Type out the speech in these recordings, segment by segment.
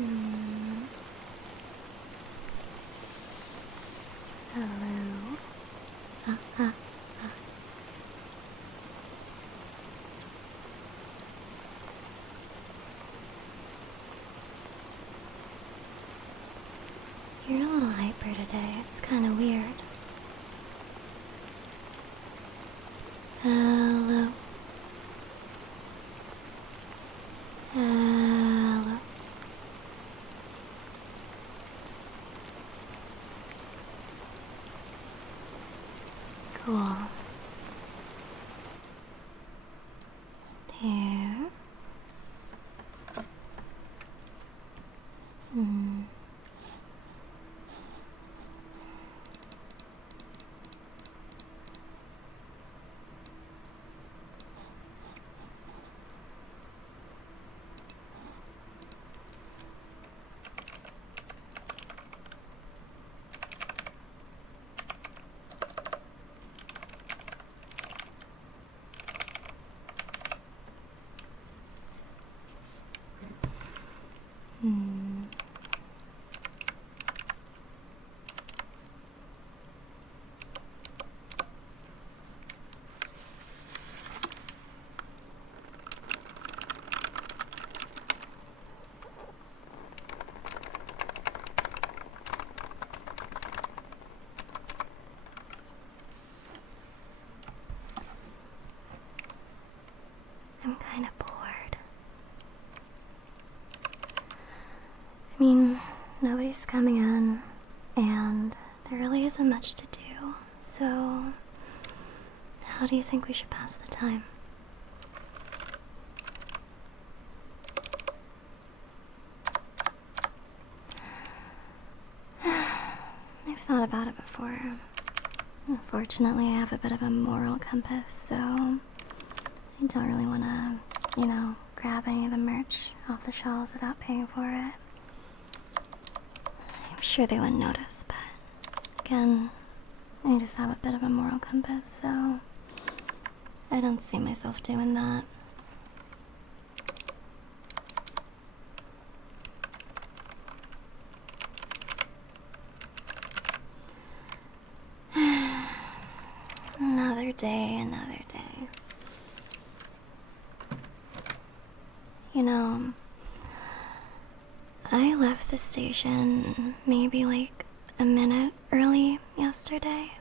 Hmm. Hello. Ah, ah, ah. You're a little hyper today. It's kind of weird. Hello. Hello. Cool. There. Hmm. Hmm. I'm kind of bored. I mean, nobody's coming in, and there really isn't much to do, so how do you think we should pass the time? I've thought about it before. Unfortunately, I have a bit of a moral compass, so I don't really want to, grab any of the merch off the shelves without paying for it. I'm sure they wouldn't notice, but again, I just have a bit of a moral compass, so I don't see myself doing that. Another day, another day. I left the station maybe like a minute early yesterday,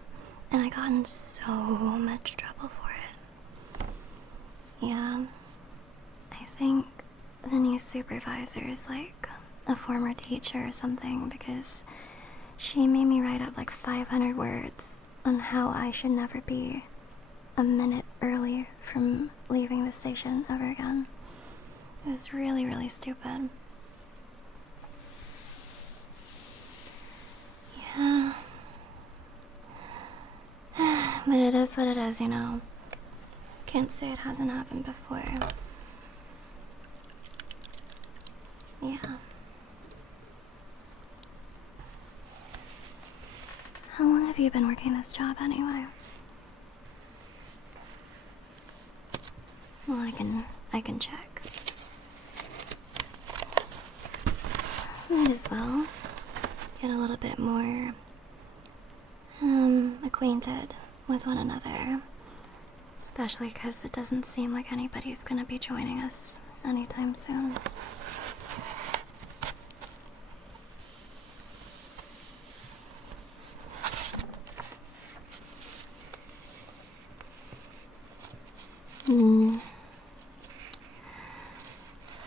and I got in so much trouble for it. Yeah, I think the new supervisor is like a former teacher or something, because she made me write up like 500 words on how I should never be a minute early from leaving the station ever again. It was really, really stupid. Yeah. But it is what it is, Can't say it hasn't happened before. Yeah. How long have you been working this job anyway? Well, I can check. Might as well get a little bit more acquainted with one another, especially because it doesn't seem like anybody's gonna be joining us anytime soon.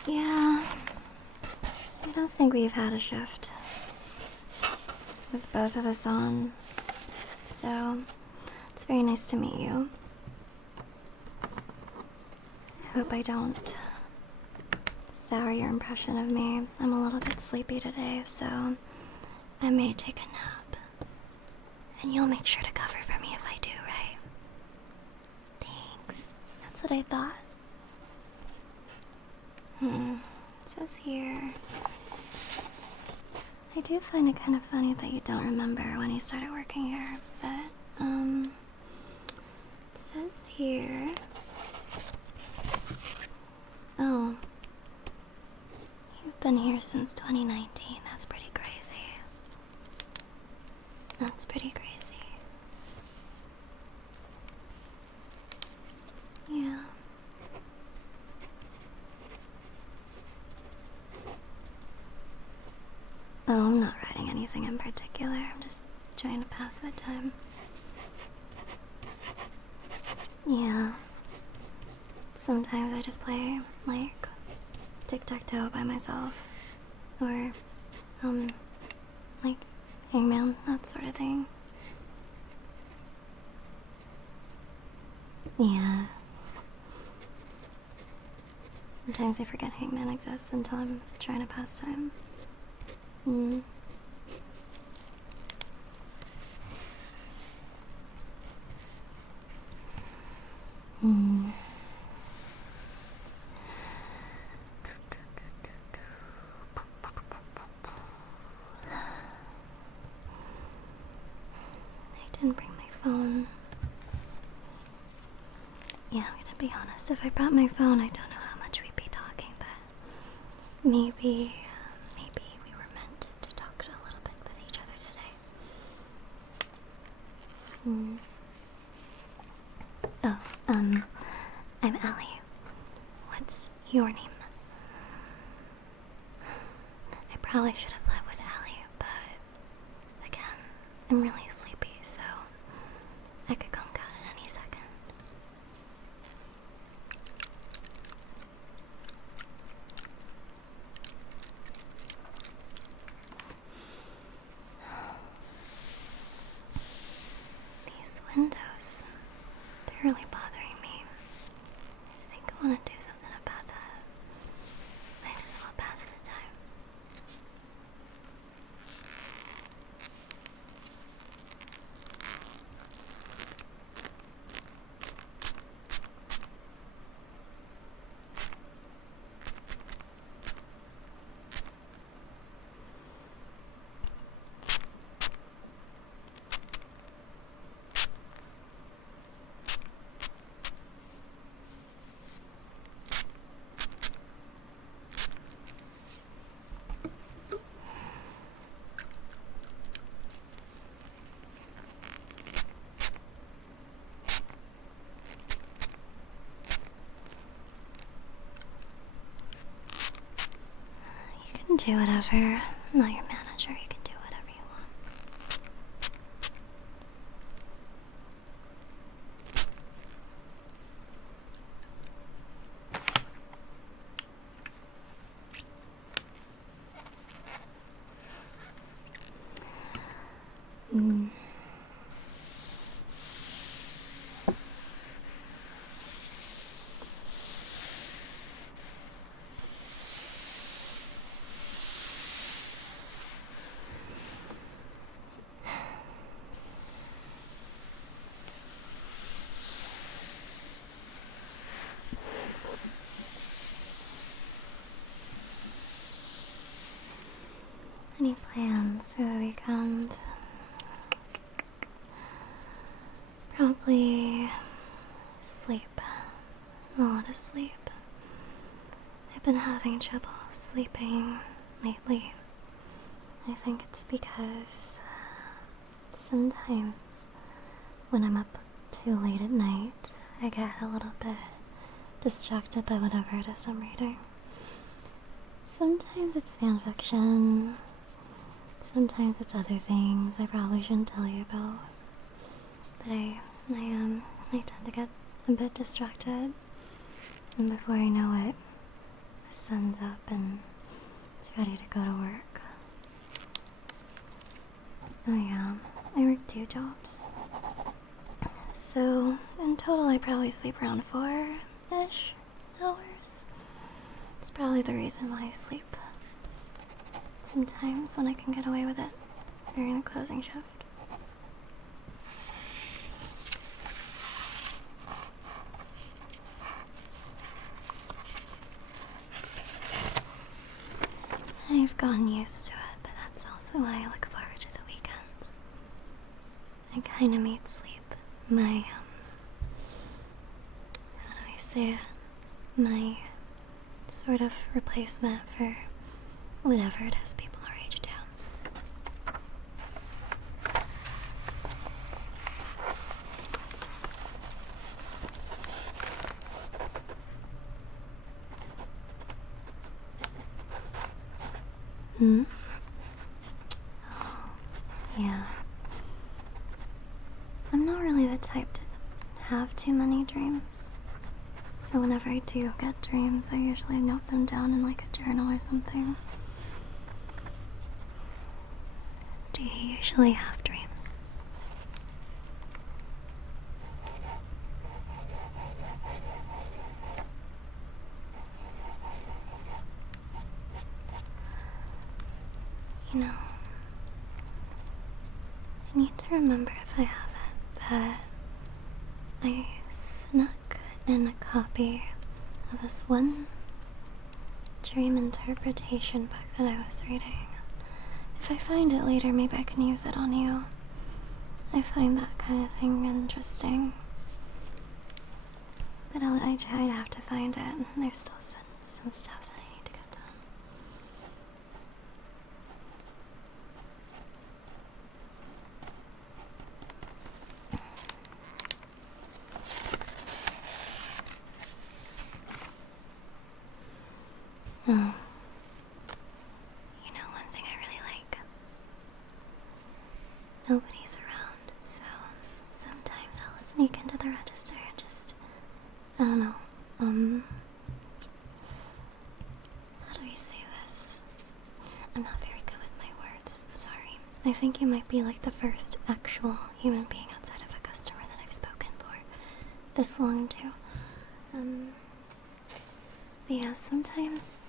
Yeah, I don't think we've had a shift with both of us on, so it's very nice to meet you. I hope I don't sour your impression of me. I'm a little bit sleepy today, so I may take a nap. And you'll make sure to cover for me if I do, right? Thanks. That's what I thought. It says here, I do find it kind of funny that you don't remember when you started working here, but, it says here, oh, you've been here since 2019. That's pretty crazy. That's pretty crazy. Yeah. Oh, I'm not writing anything in particular. I'm just trying to pass the time. Yeah. Sometimes I just play, like, tic-tac-toe by myself. Or, like, hangman, that sort of thing. Yeah. Sometimes I forget hangman exists until I'm trying to pass time. Hmm. I didn't bring my phone. Yeah, I'm gonna be honest. If I brought my phone, I don't know how much we'd be talking, but maybe we were meant to talk a little bit with each other today. Oh, I'm Allie. What's your name? I probably should have led with Allie, but again, I'm really sleepy, so I could conk out at any second. These windows, they're really bothering me. I think I want to do something about that. Might as well pass the time. You can do whatever. I'm not your manager. You can do whatever you want. Any plans for the weekend? Probably sleep. A lot of sleep. I've been having trouble sleeping lately. I think it's because sometimes when I'm up too late at night, I get a little bit distracted by whatever it is I'm reading. Sometimes it's fanfiction. Sometimes it's other things I probably shouldn't tell you about. But I tend to get a bit distracted. And before I know it, the sun's up and it's ready to go to work. Oh yeah, I work 2 jobs. So, in total I probably sleep around 4-ish hours. It's probably the reason why I sleep sometimes when I can get away with it during the closing shift. I've gotten used to it, but that's also why I look forward to the weekends. I kinda made sleep my, how do I say it? My sort of replacement for whatever it is people our age do. Hmm? Oh, yeah. I'm not really the type to have too many dreams. So whenever I do get dreams, I usually note them down in like a journal or something. Do you usually have dreams? You know, I need to remember if I have it, but I snuck in a copy of this one dream interpretation book that I was reading. If I find it later, maybe I can use it on you. I find that kind of thing interesting. But I'd have to find it. There's still some stuff that I need to get done. Oh. You know, one thing I really like. Nobody's around, so sometimes I'll sneak into the register and just, I don't know, how do I say this? I'm not very good with my words, I'm sorry. I think you might be like the first actual human being outside of a customer that I've spoken for this long too. But yeah, sometimes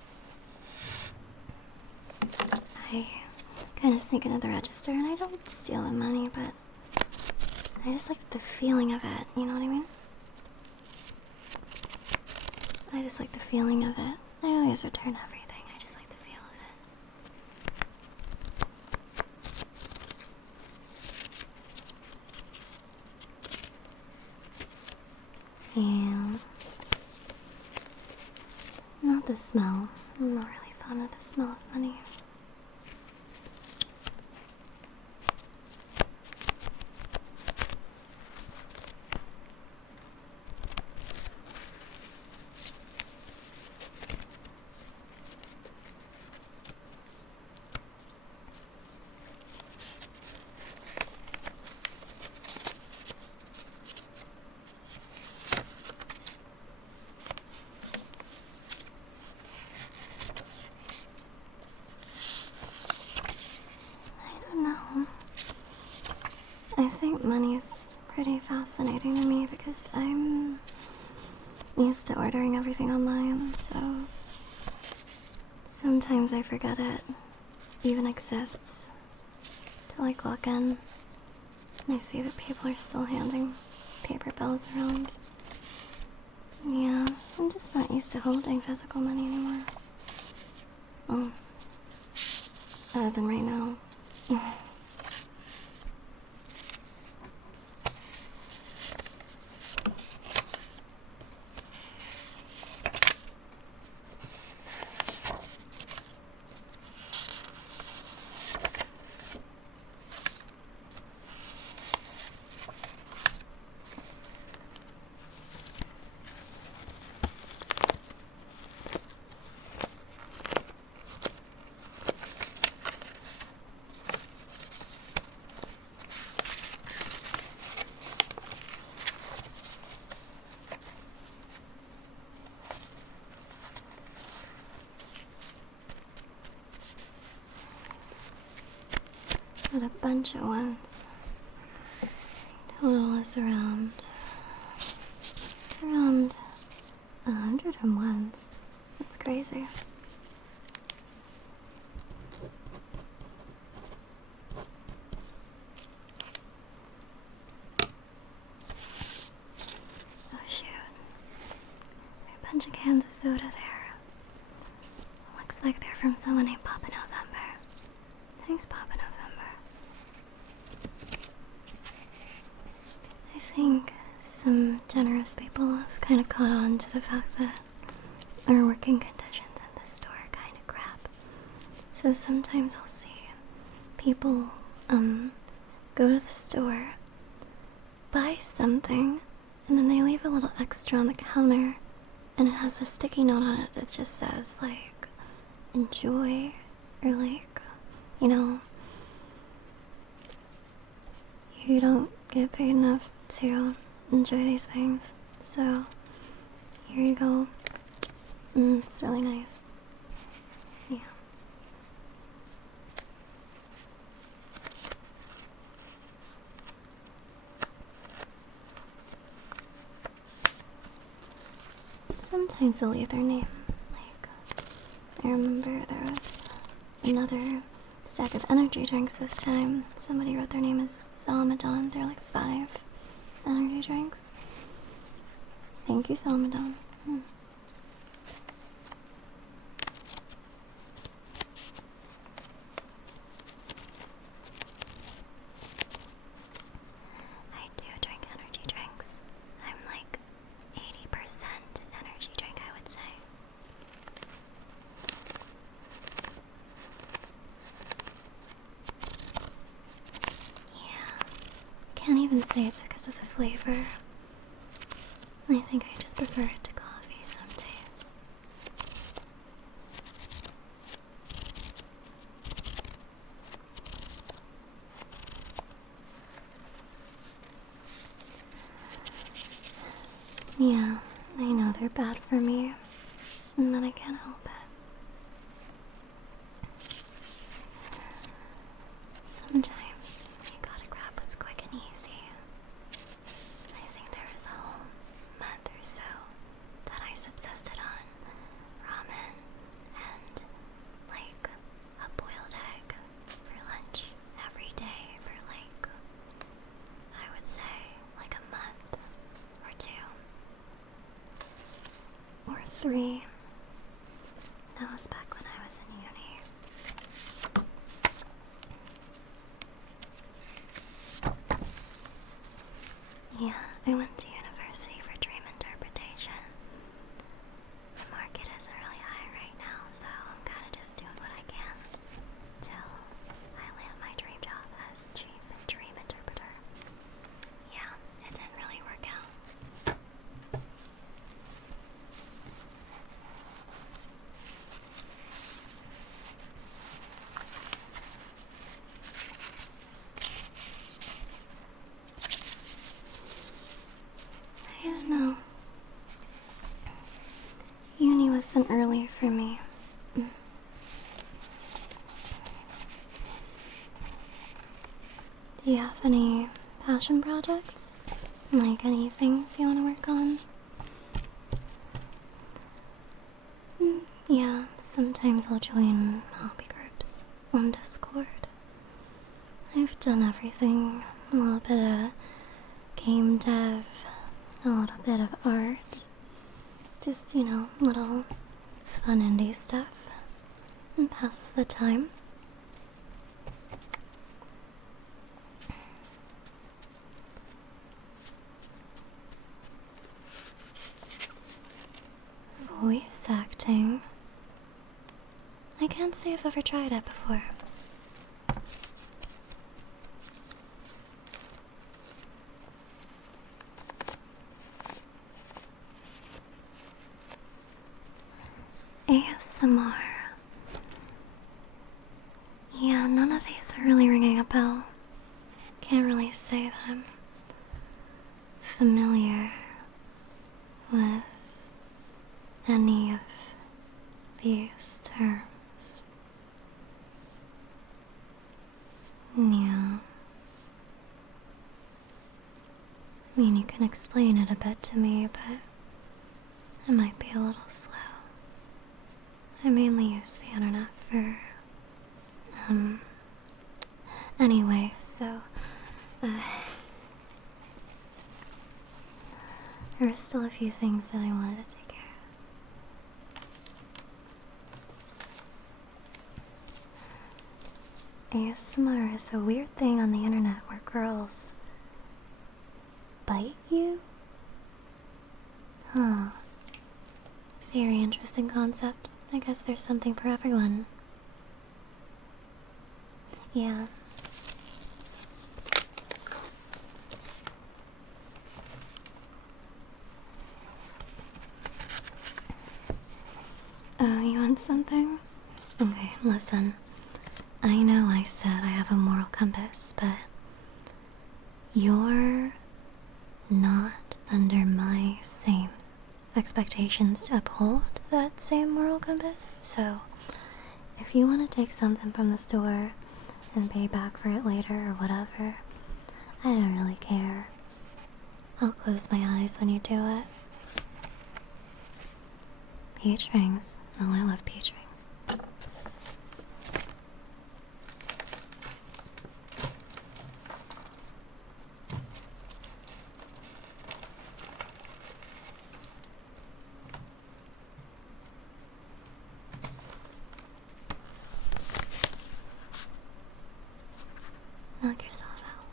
I kind of sneak into the register and I don't steal the money, but I just like the feeling of it, you know what I mean? I just like the feeling of it. I always return everything, I just like the feel of it. And not the smell. I'm not really fond of the smell of money. I think money's pretty fascinating to me because I'm used to ordering everything online, so sometimes I forget it even exists till I clock in and I see that people are still handing paper bills around. Yeah, I'm just not used to holding physical money anymore. Oh, other than right now. Got a bunch of ones. Total is around 101. That's crazy. Oh shoot. There are a bunch of cans of soda there. Looks like they're from someone named Papa November. Thanks, Papa November. I think some generous people have kind of caught on to the fact that our working conditions in this store are kind of crap. So sometimes I'll see people, go to the store, buy something, and then they leave a little extra on the counter, and it has a sticky note on it that just says, like, enjoy, or like, you know, you don't get paid enough to enjoy these things, so here you go. It's really nice. Yeah. Sometimes they'll leave their name. Like, I remember there was another stack of energy drinks this time. Somebody wrote their name as Salmadon. They're like 5 energy drinks. Thank you, Salmadon. I do drink energy drinks. I'm like 80% energy drink, I would say. Yeah. Can't even say it's because of the flavor. I think I just prefer it to coffee some days. Yeah, I know they're bad for me, and that I can't help it. Sometimes you gotta grab what's quick and easy. I think there was a whole month or so that I subsisted on ramen and like a boiled egg for lunch every day for like, I would say, like a month or 2 or 3. That was back when I was in uni. Yeah, I went to university for dream interpretation. The market isn't really high right now, so I'm kind of just doing what I can till I land my dream job as chief dream interpreter. Yeah, it didn't really work out. I don't know. Uni wasn't early for me. Do you have any passion projects? Like any things you want to work on? Yeah, sometimes I'll join hobby groups on Discord. I've done everything. A little bit of game dev, a little bit of art. Just, little fun indie stuff. And passes the time. Voice acting. I can't say I've ever tried it before. ASMR. Yeah, none of these are really ringing a bell. Can't really say that I'm familiar with any of these terms. Yeah. I mean, you can explain it a bit to me, but it might be a little slow. I mainly use the internet for, anyway, so, there are still a few things that I wanted to take care of. ASMR is a weird thing on the internet where girls bite you? Huh. Very interesting concept. I guess there's something for everyone. Yeah. Oh, you want something? Okay, listen. I know I said I have a moral compass, but you're not under my same expectations to uphold that same moral compass. So, if you want to take something from the store and pay back for it later or whatever, I don't really care. I'll close my eyes when you do it. Peach rings. Oh, I love peach rings. Knock yourself out.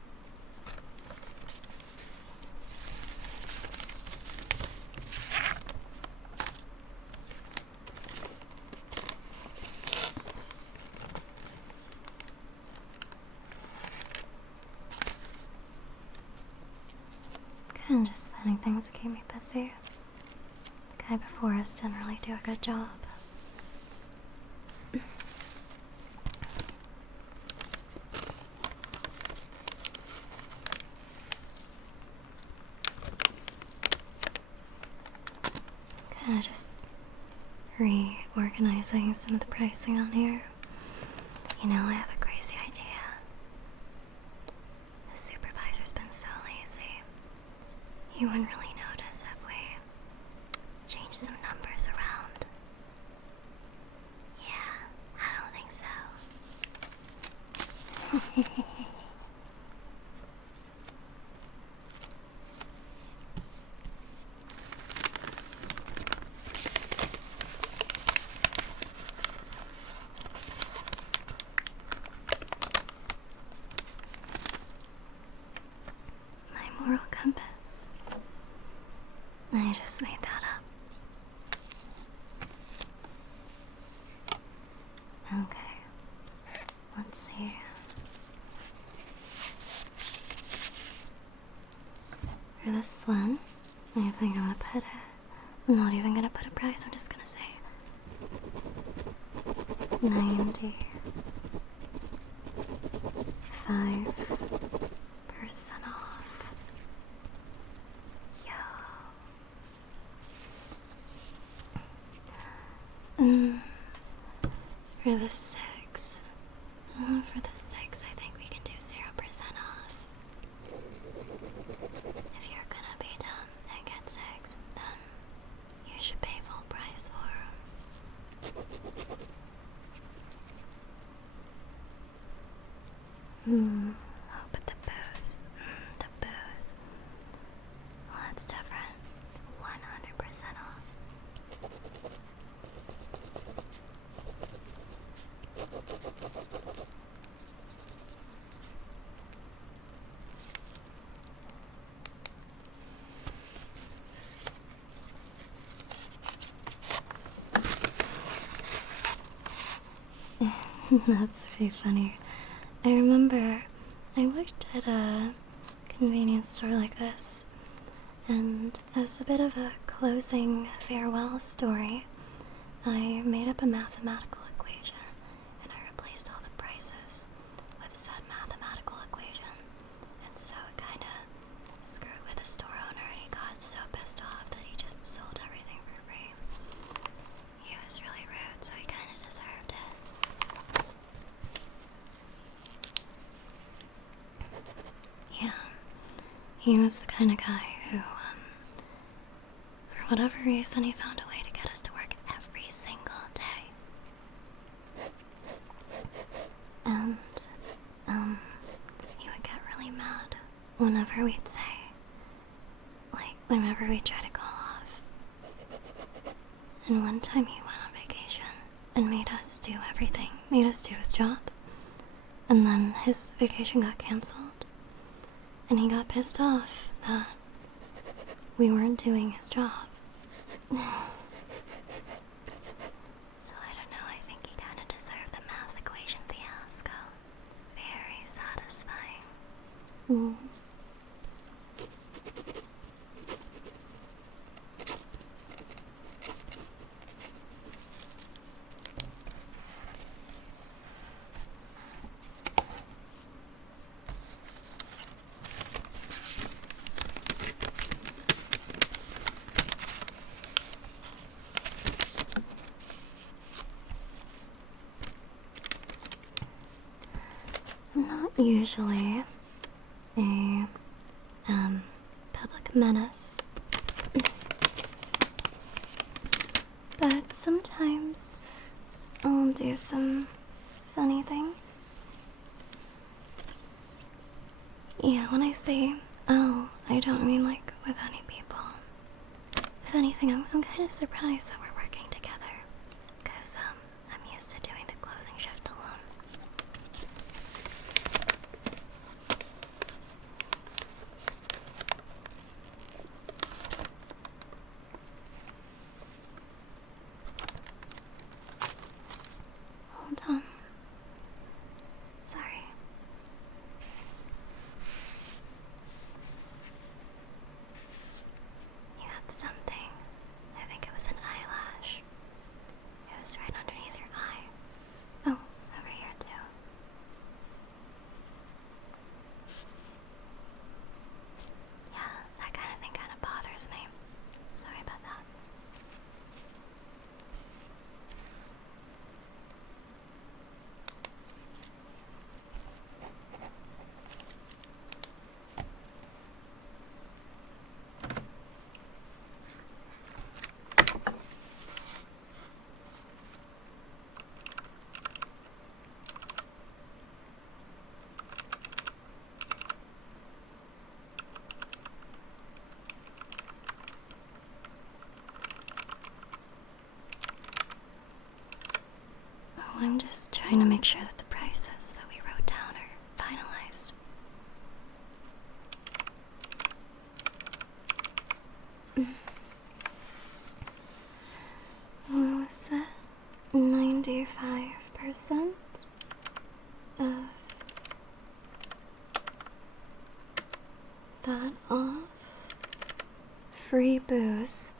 Kinda just finding things to keep me busy. The guy before us didn't really do a good job. Kinda just reorganizing some of the pricing on here. You know, I have a crazy idea. The supervisor's been so lazy. He wouldn't really notice if we change some numbers around. Yeah, I don't think so. My moral compass. I just made that up. Okay, let's see. For this one, I think I'm gonna put it. I'm not even gonna put a price, I'm just gonna say 95% off. Yo. For the six. For the six, I think we can do 0% off. If you're gonna be dumb and get six, then you should pay full price for them. Oh, but the booze. The booze. Well, that's different. 100% off. That's pretty funny. I remember I worked at a convenience store like this, and as a bit of a closing farewell story, I made up a mathematical equation, and I replaced all the prices with said mathematical equation, and so it kinda screwed with the store owner, and he got so pissed off that he just sold everything for free. He was really rude, so he kinda deserved it. Yeah, he was the kind of guy who, for whatever reason, he found a way to get us to work every single day. And, he would get really mad whenever we'd say, like, whenever we'd try to call off. And one time he went on vacation and made us do everything, made us do his job. And then his vacation got cancelled. And he got pissed off that we weren't doing his job. So I don't know, I think he kinda deserved the math equation fiasco. Mm. I'm not usually a public menace, but sometimes I'll do some funny things. Yeah, when I say oh, I don't mean like with any people. If anything, I'm kind of surprised that we're working together, because I'm used to doing the closing shift alone. Hold on. Sorry. You had something. I think it was an eyelash. It was right underneath your eye. Oh, over here too. Yeah, that kind of thing kind of bothers me. Sorry about that. Oh, I'm just trying to make sure that the prices that we wrote down are finalized. What was that? 95% of that off. Free booze.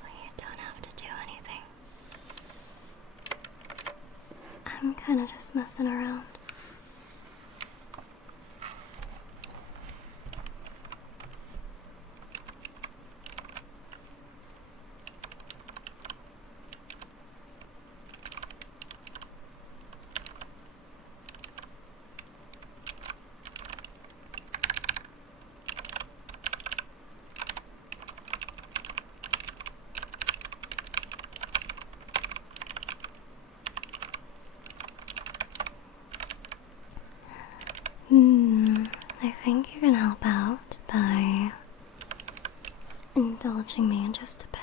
Well, you don't have to do anything. I'm kind of just messing around. I think you can help out by indulging me in just a bit.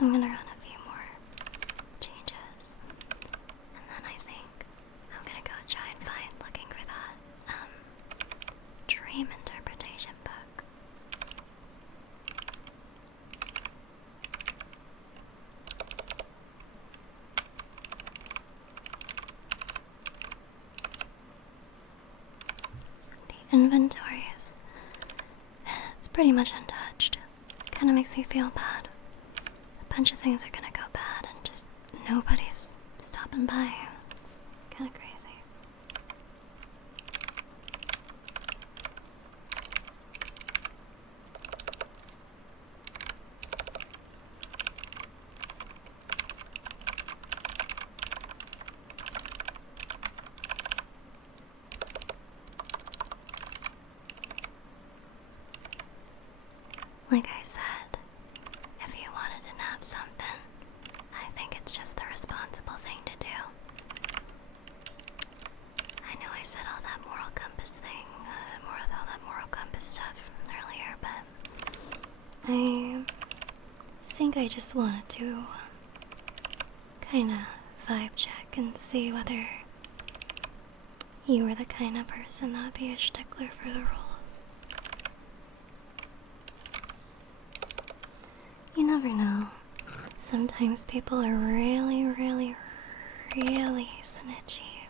I'm gonna run a few more changes, and then I think I'm gonna go try and find looking for that dream interpretation book. The inventory it's pretty much untouched. Kind of makes me feel bad. A bunch of things are gonna go bad and just nobody's stopping by. It's kind of crazy. Like I said, if you wanted to nab something, I think it's just the responsible thing to do. I know I said all that moral compass thing, all that moral compass stuff earlier, but I think I just wanted to kind of vibe check and see whether you were the kind of person that would be a stickler for the rules. You never know. Sometimes people are really, really, really snitchy.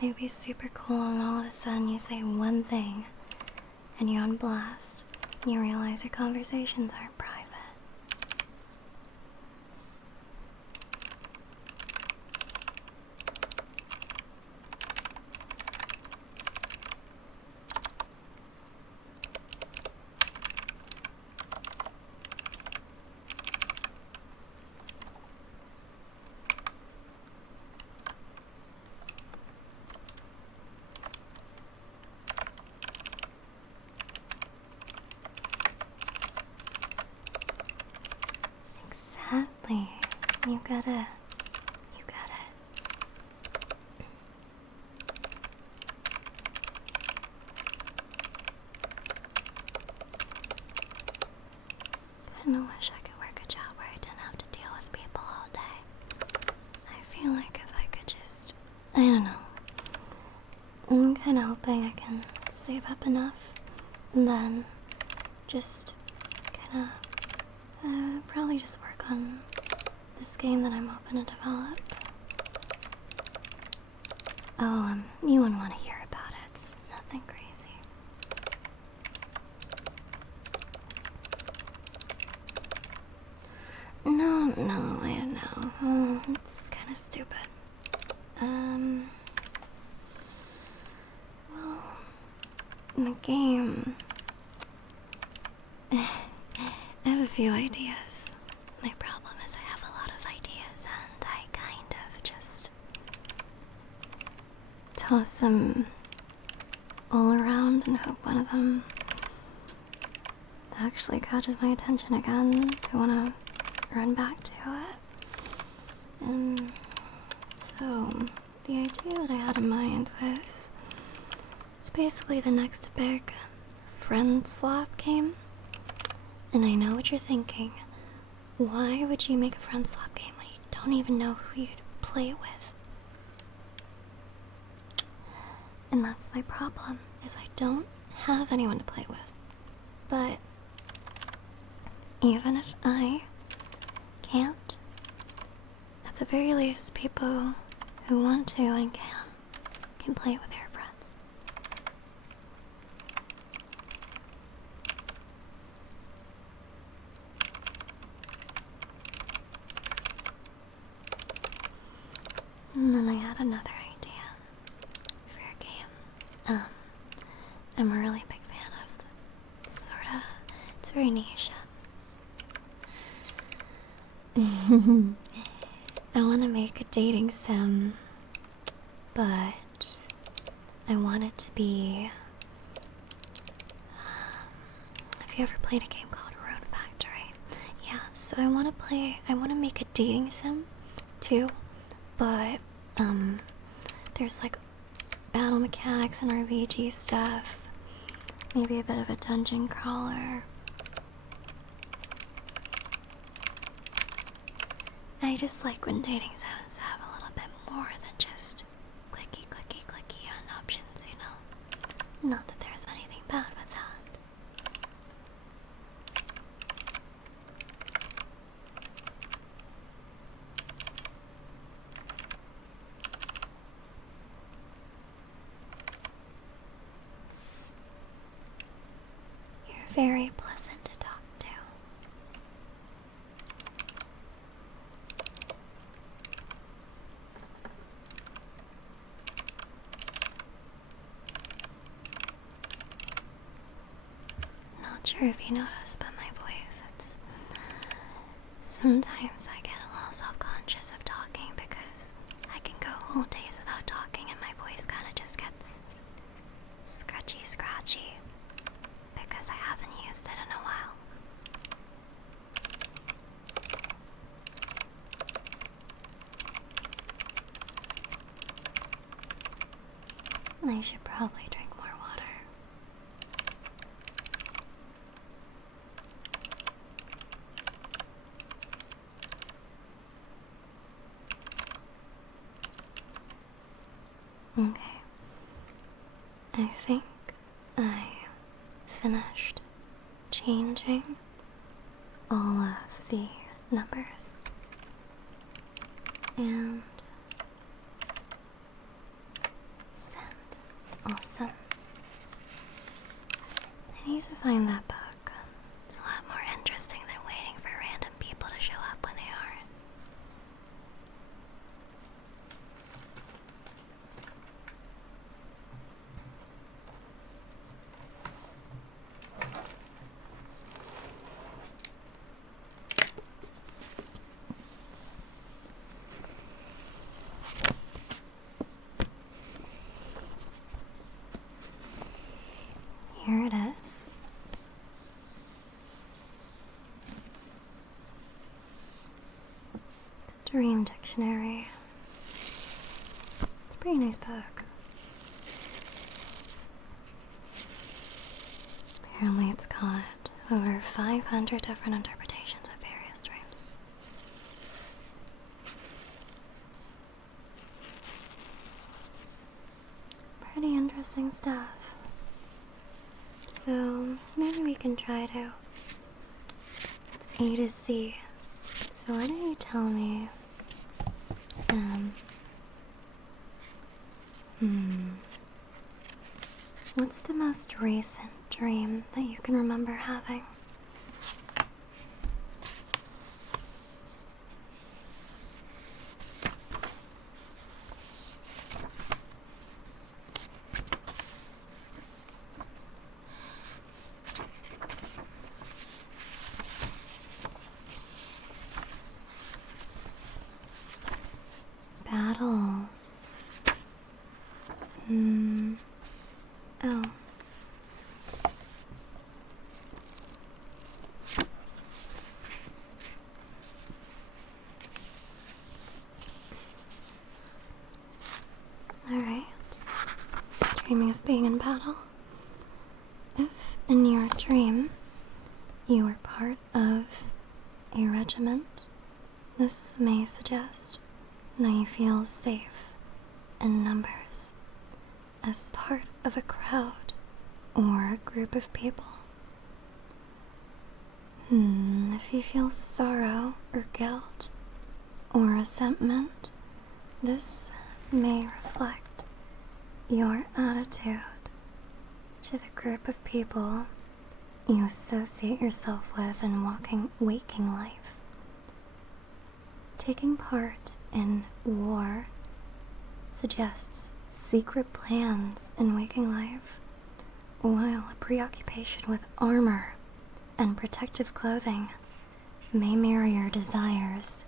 They'd be super cool and all of a sudden you say one thing and you're on blast. You realize your conversations aren't private. Exactly. You got it. You got it. Kinda wish I could work a job where I didn't have to deal with people all day. I feel like if I could just, I don't know. I'm kinda hoping I can save up enough and then just kinda probably just work on this game that I'm hoping to develop. Oh, you wouldn't want to hear about it. It's nothing crazy. No, I don't know. Oh, it's kind of stupid. Well, in the game, I have a few ideas. My problem is I have a lot of ideas and I kind of just toss them all around and hope one of them actually catches my attention again to want to run back to it. So the idea that I had in mind was it's basically the next big friend slap game. And I know what you're thinking. Why would you make a friend slap game when you don't even know who you'd play it with? And that's my problem, is I don't have anyone to play with. But even if I can't, at the very least, people who want to and can play with their friends. And then I had another idea for a game. I'm a really big fan of sorta, it's very niche. I want to make a dating sim, but I want it to be. Have you ever played a game called Rune Factory? Yeah, so I want to make a dating sim too, but there's like battle mechanics and RPG stuff, maybe a bit of a dungeon crawler. I just like when dating sims have a little bit more than just clicky on options, you know? Not that there's anything bad with that. You're very pleasant to talk to. Not sure if you noticed, but my voice, it's sometimes I get a little self-conscious of talking because I can go whole days without talking and my voice kind of just gets scratchy because I haven't used it in a while. I should probably drink more water. Okay. I think I finished changing all of the numbers. And send. Awesome. I need to find that book. It's a lot more interesting than waiting for random people to show up when they aren't. Here it is. The Dream Dictionary. It's a pretty nice book. Apparently it's got over 500 different interpretations of various dreams. Pretty interesting stuff. So maybe we can try to. It's A to Z. So why don't you tell me, what's the most recent dream that you can remember having? Battles. Oh. Alright. Dreaming of being in battle. If in your dream you are part of a regiment, this may suggest that you feel safe in numbers as part of a crowd or a group of people. If you feel sorrow or guilt or resentment, this may reflect your attitude to the group of people you associate yourself with in waking life. Taking part in war suggests secret plans in waking life, while a preoccupation with armor and protective clothing may mirror your desires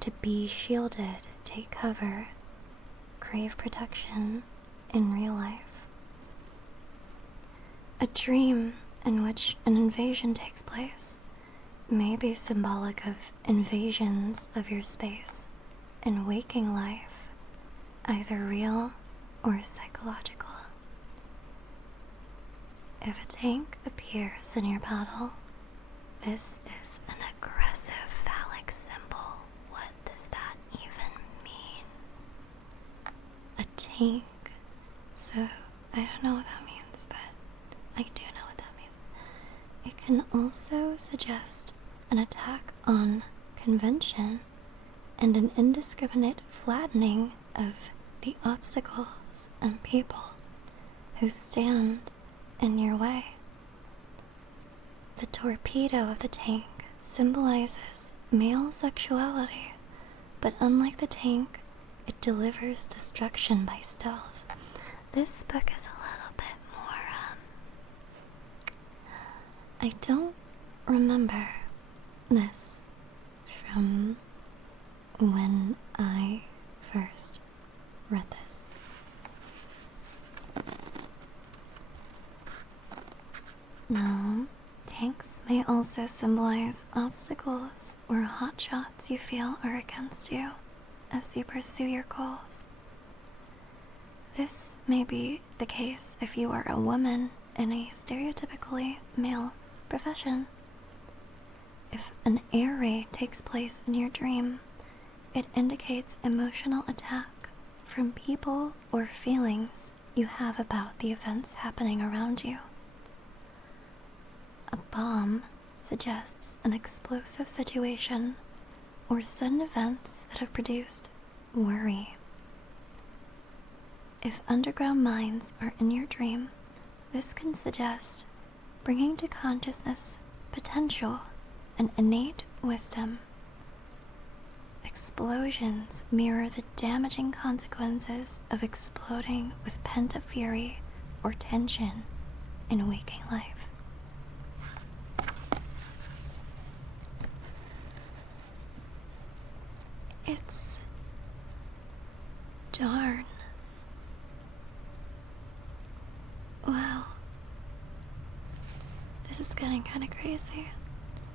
to be shielded, take cover, crave protection in real life. A dream in which an invasion takes place may be symbolic of invasions of your space in waking life, either real or psychological. If a tank appears in your battle, this is an aggressive phallic symbol. What does that even mean? A tank. So, I don't know what that means, but I do know what that means. It can also suggest an attack on convention and an indiscriminate flattening of the obstacles and people who stand in your way. The torpedo of the tank symbolizes male sexuality, but unlike the tank, it delivers destruction by stealth. This book is a little bit more, I don't remember this from when I first read this. Now, tanks may also symbolize obstacles or hotshots you feel are against you as you pursue your goals. This may be the case if you are a woman in a stereotypically male profession. If an air raid takes place in your dream, it indicates emotional attack from people or feelings you have about the events happening around you. A bomb suggests an explosive situation or sudden events that have produced worry. If underground mines are in your dream, this can suggest bringing to consciousness potential and innate wisdom. Explosions mirror the damaging consequences of exploding with pent-up fury or tension in waking life. It's darn. Wow. This is getting kind of crazy.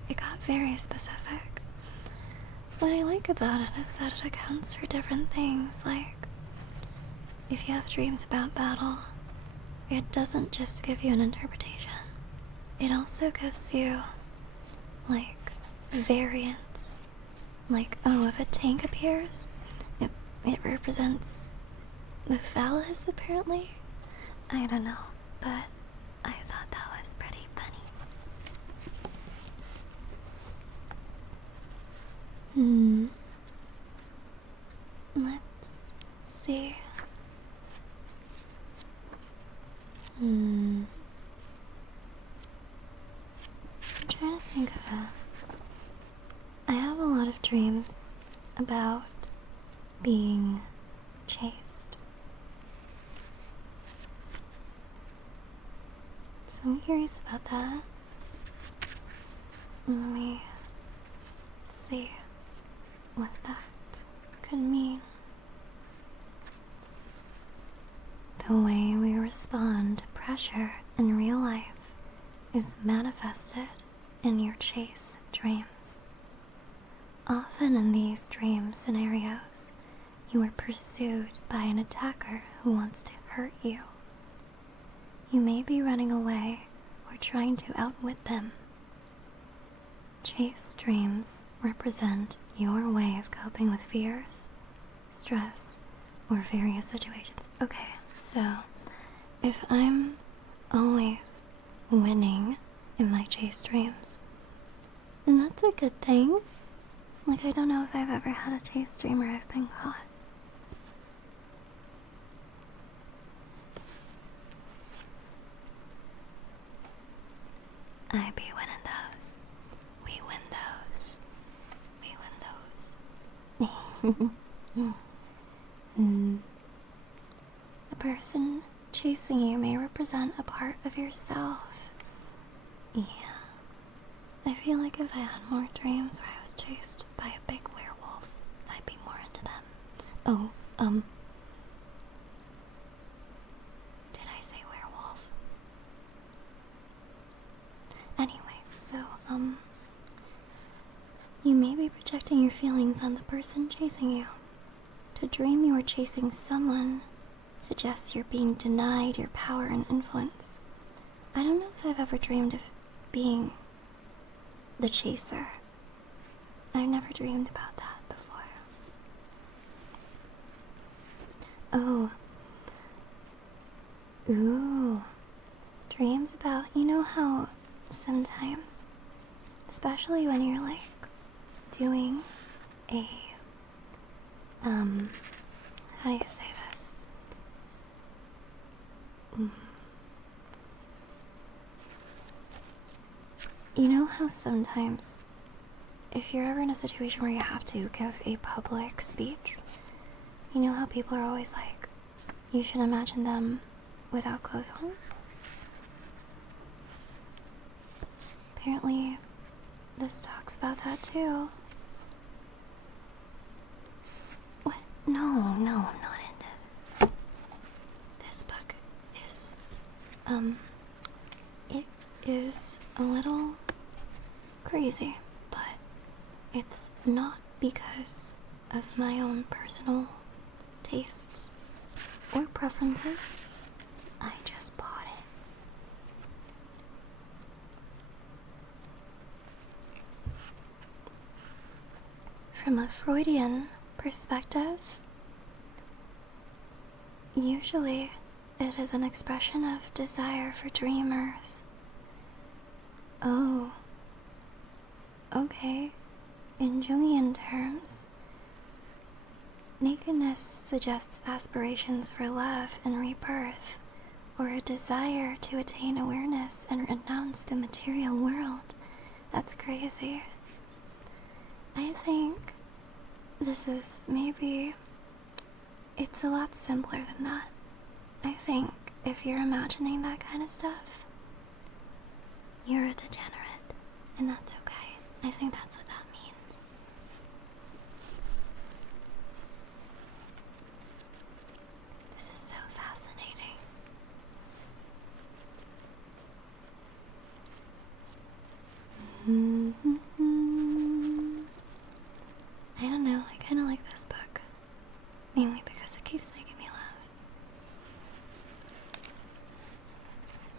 It got very specific. What I like about it is that it accounts for different things, like if you have dreams about battle, it doesn't just give you an interpretation. It also gives you, like, variants. Like, oh, if a tank appears, it represents the phallus, apparently. I don't know, but I thought that was pretty funny. Let's see. I'm trying to think of it. I have a lot of dreams about being chased. So I'm curious about that. Let me see what that could mean. The way we respond to pressure in real life is manifested in your chase dreams. Often in these dream scenarios, you are pursued by an attacker who wants to hurt you. You may be running away or trying to outwit them. Chase dreams represent your way of coping with fears, stress, or various situations. Okay, so if I'm always winning in my chase dreams, then that's a good thing. Like, I don't know if I've ever had a chase dream where I've been caught. I be winning those. We win those. We win those. The person chasing you may represent a part of yourself. Yeah. I feel like if I had more dreams where I was chased by a big werewolf, I'd be more into them. Oh, did I say werewolf? Anyway, so, you may be projecting your feelings on the person chasing you. To dream you are chasing someone suggests you're being denied your power and influence. I don't know if I've ever dreamed of being the chaser. I've never dreamed about that before. Oh. Ooh. Dreams about, you know how sometimes, especially when you're like doing a, how do you say this? You know how sometimes, if you're ever in a situation where you have to give a public speech, you know how people are always like, you should imagine them without clothes on? Apparently, this talks about that too. What? No, I'm not into this book. It is a little crazy, but it's not because of my own personal tastes or preferences. I just bought it. From a Freudian perspective, usually it is an expression of desire for dreamers. Oh, Okay, in Jungian terms, nakedness suggests aspirations for love and rebirth, or a desire to attain awareness and renounce the material world. That's crazy. I think this is it's a lot simpler than that. I think if you're imagining that kind of stuff, you're a degenerate, and that's okay. I think that's what that means. This is so fascinating. I don't know, I kind of like this book, mainly because it keeps making me laugh.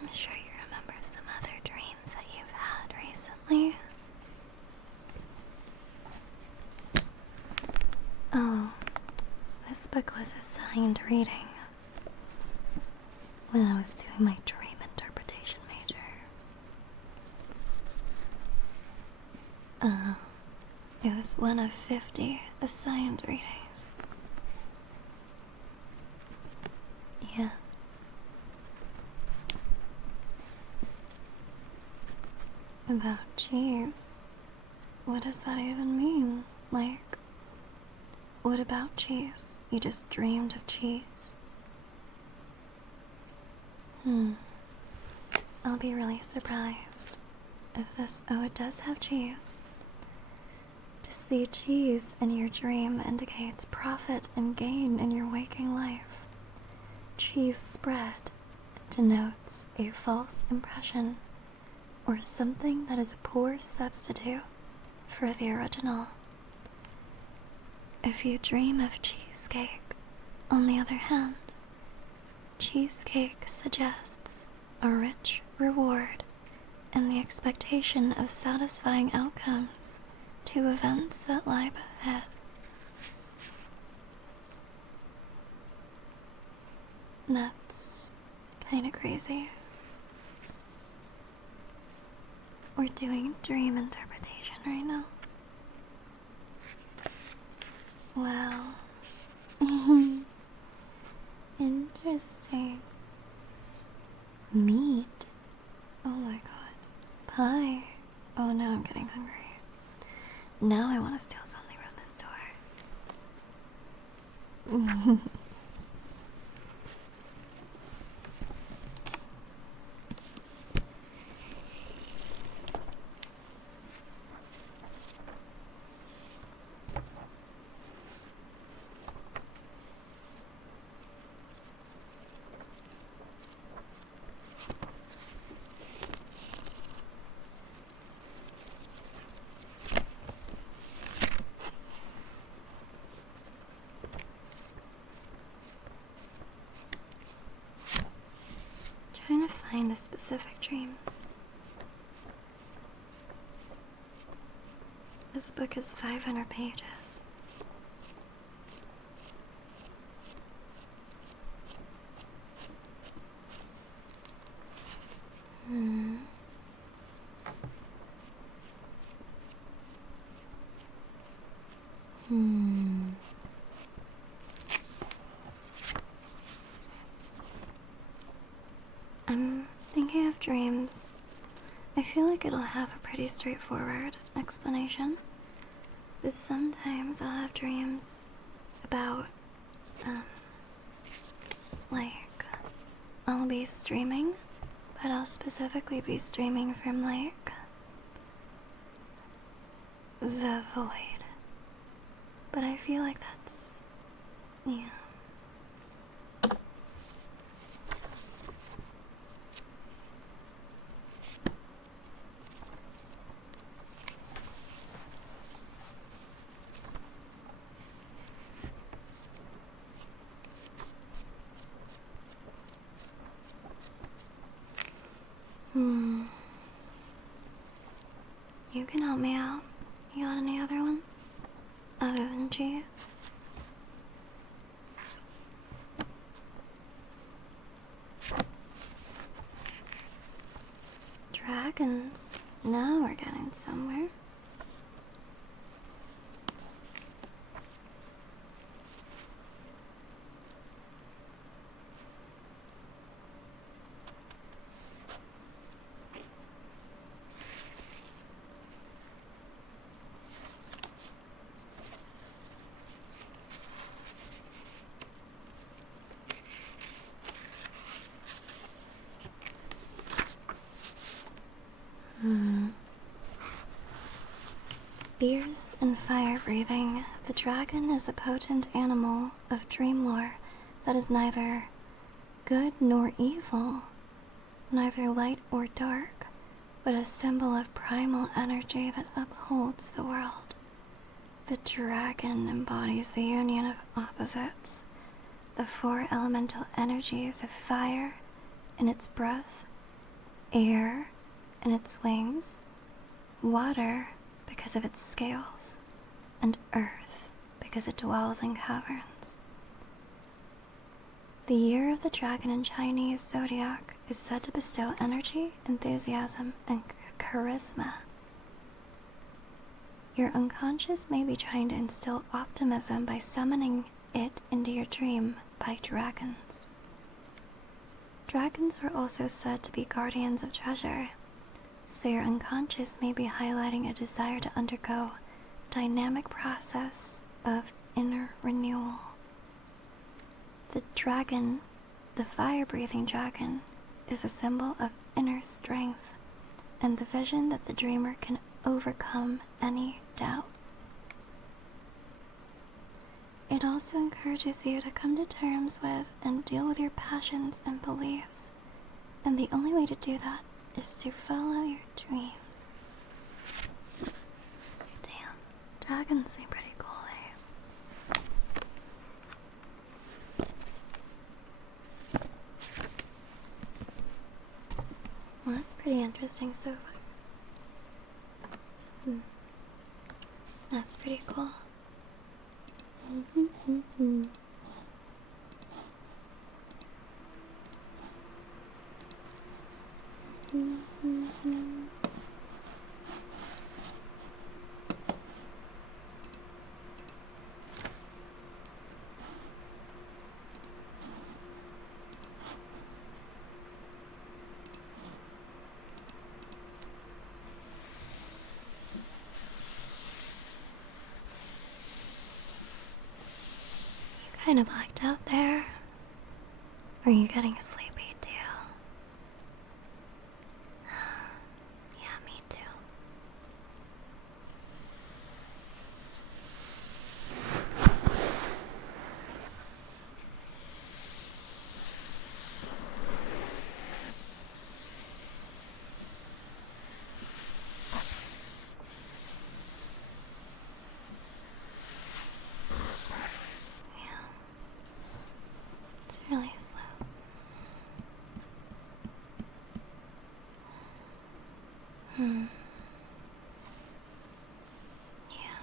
I'm sure you remember some other dreams that you've had recently. Oh, this book was a signed reading when I was doing my dream interpretation major. It was one of 50 assigned readings. Yeah. About cheese. What does that even mean? Like, what about cheese? You just dreamed of cheese? I'll be really surprised if this ode does have cheese. To see cheese in your dream indicates profit and gain in your waking life. Cheese spread denotes a false impression or something that is a poor substitute for the original. If you dream of cheesecake, on the other hand, cheesecake suggests a rich reward and the expectation of satisfying outcomes to events that lie ahead. That's kinda crazy. We're doing dream interpretation right now. Wow. Interesting. Meat. Oh my god. Pie. Oh, now I'm getting hungry. Now I want to steal something from this store. Trying to find a specific dream. This book is 500 pages. I'm thinking of dreams. I feel like it'll have a pretty straightforward explanation, but sometimes I'll have dreams about, like, I'll be streaming, but I'll specifically be streaming from, like, the void. But I feel like that's, yeah. You can help me out. You got any other ones? Other than cheese? Dragons. Now we're getting somewhere. Fierce and fire-breathing, the dragon is a potent animal of dream lore that is neither good nor evil, neither light or dark, but a symbol of primal energy that upholds the world. The dragon embodies the union of opposites, the four elemental energies of fire in its breath, air in its wings, water because of its scales, and earth because it dwells in caverns. The year of the dragon in Chinese zodiac is said to bestow energy, enthusiasm, and charisma. Your unconscious may be trying to instill optimism by summoning it into your dream by dragons. Dragons are also said to be guardians of treasure, so your unconscious may be highlighting a desire to undergo a dynamic process of inner renewal. The dragon, the fire-breathing dragon, is a symbol of inner strength and the vision that the dreamer can overcome any doubt. It also encourages you to come to terms with and deal with your passions and beliefs, and the only way to do that is to follow your dreams. Damn, dragons seem pretty cool, eh? Well, that's pretty interesting so far. That's pretty cool. Kind of blacked out there. Are you getting sleepy too? Yeah, me too. It's really slow. Yeah.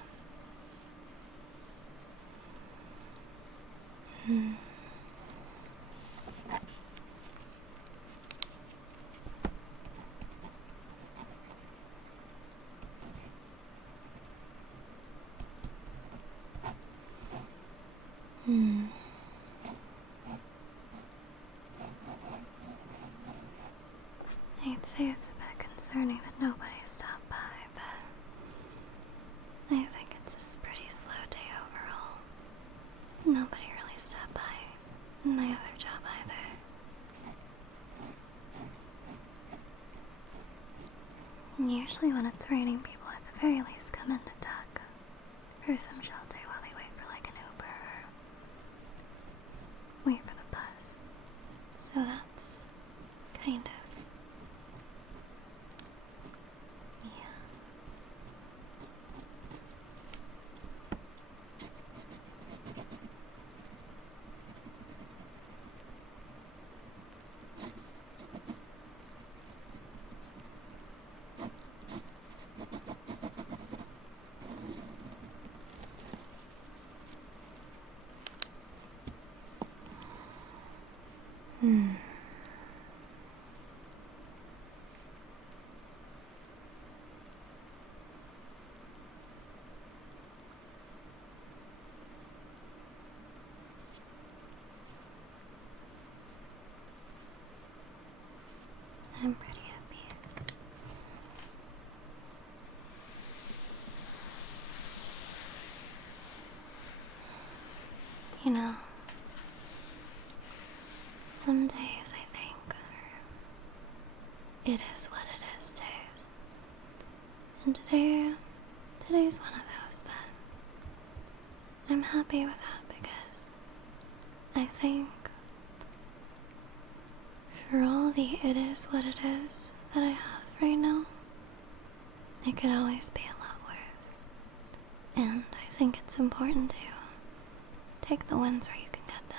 I'd say it's a bit concerning that nobody stopped by, but I think it's a pretty slow day overall. Nobody really stopped by in my other job either. Usually when it's raining, people at the very least come in to tuck for some shelter while they wait for like an Uber or wait for the bus. So that's kind of, yeah. I'm pretty happy. You know, some days I think it is what it is days. And today's one of those, but I'm happy with that because I think for all the it is what it is that I have right now, it could always be a lot worse. And I think it's important to take the wins where you can get them.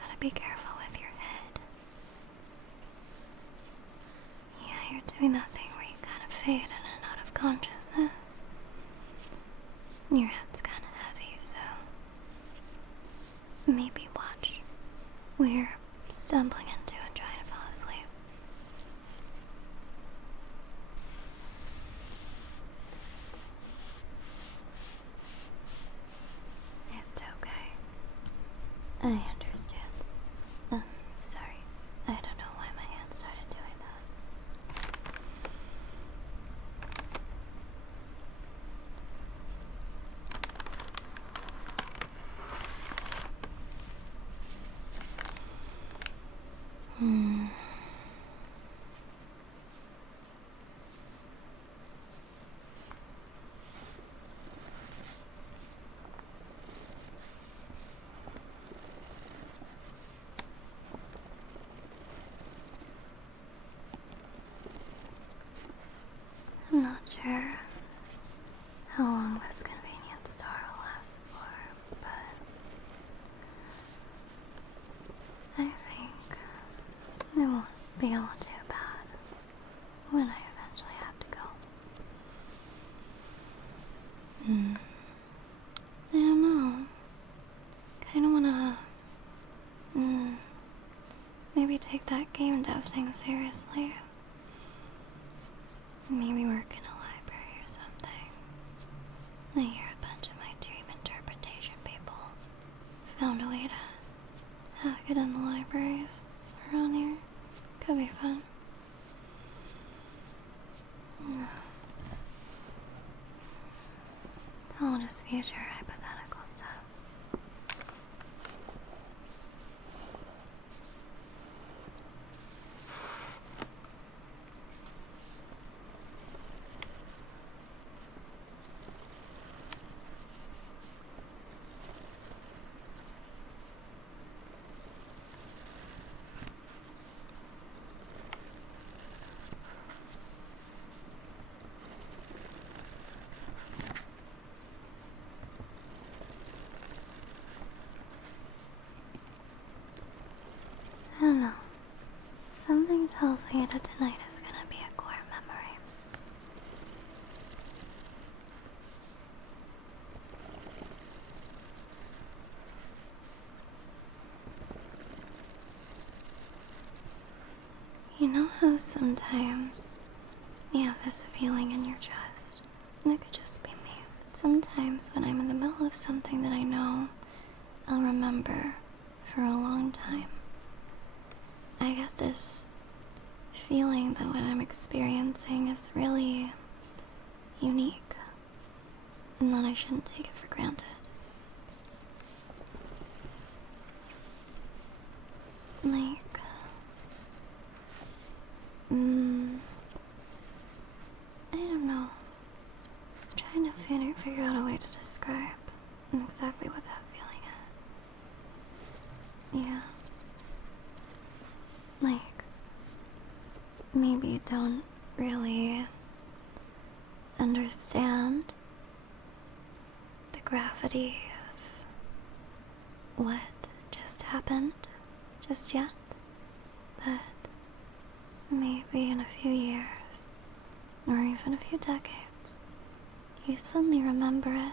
Gotta be careful with your head. Yeah, you're doing that thing where you kind of fade in and out of consciousness. Your head's kind of heavy, so maybe watch where you're stumbling into and trying to fall asleep. It's okay. I understand. Sorry. I don't know why my hand started doing that. I'm not sure how long this convenience store will last for, but I think it won't be all too bad when I eventually have to go. I don't know. Kinda wanna maybe take that game dev thing seriously. Maybe work in a library or something. I hear a bunch of my dream interpretation people found a way to hack it in the libraries around here. Could be fun. It's all just future hypothetical stuff. I don't know. Something tells me that tonight is gonna be a core memory. You know how sometimes you have this feeling in your chest? And it could just be me. But sometimes when I'm in the middle of something that I know I'll remember for a long time, I get this feeling that what I'm experiencing is really unique and that I shouldn't take it for granted. Like, I don't know. I'm trying to figure out a way to describe exactly what that feeling is. Yeah. Like, maybe you don't really understand the gravity of what just happened just yet, but maybe in a few years, or even a few decades, you suddenly remember it,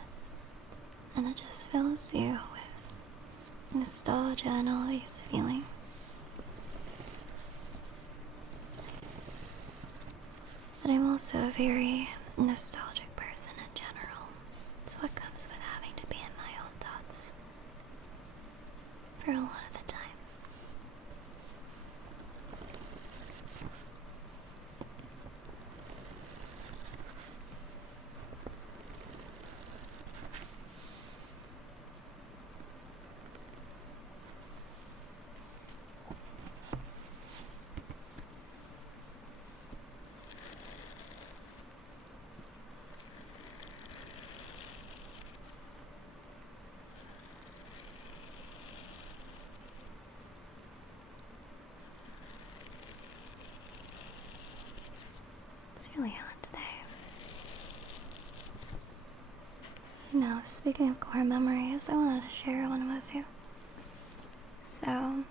and it just fills you with nostalgia and all these feelings. But I'm also a very nostalgic person in general. It's what comes with having to be in my own thoughts for a lot of the time. It's really hot today. Now, speaking of core memories, I wanted to share one with you. So,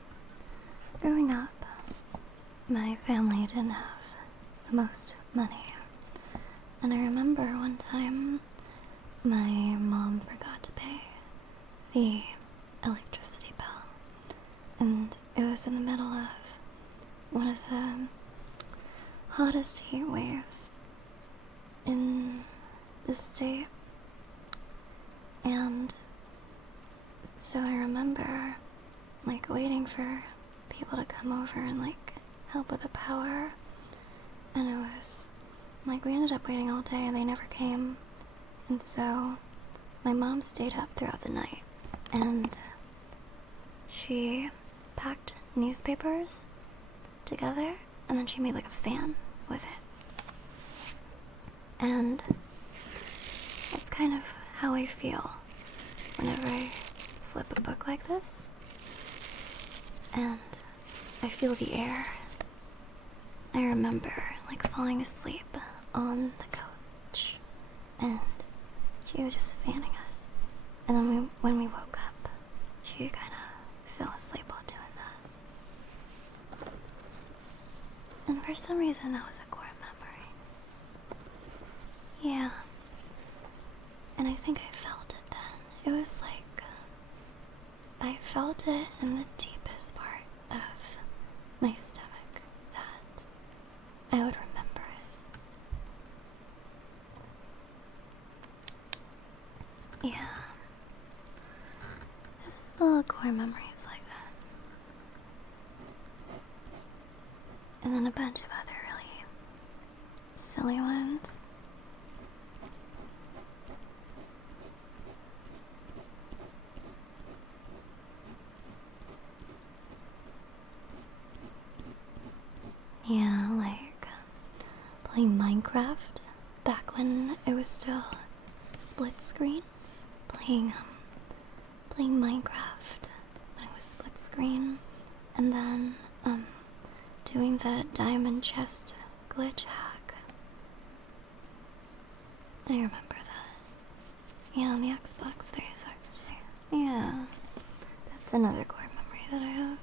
growing up, my family didn't have the most money. And I remember one time my mom forgot to pay the electricity bill. And it was in the middle of one of the hottest heat waves in the state. And so I remember waiting for people to come over and help with the power. And it was we ended up waiting all day and they never came. And so my mom stayed up throughout the night and she packed newspapers together and then she made a fan with it. And it's kind of how I feel whenever I flip a book like this. And I feel the air. I remember falling asleep on the couch and she was just fanning us. And then when we woke up, she kind of fell asleep while doing that. And for some reason that was a core memory. Yeah. And I think I felt it then. It was I felt it in the deepest part of my stomach that I would remember it. Yeah. This little core memories like that. And then a bunch of other really silly ones. Yeah, playing Minecraft back when it was still split screen. Playing Minecraft when it was split screen, and then doing the diamond chest glitch hack. I remember that. Yeah, on the Xbox 360. Yeah, that's another core memory that I have.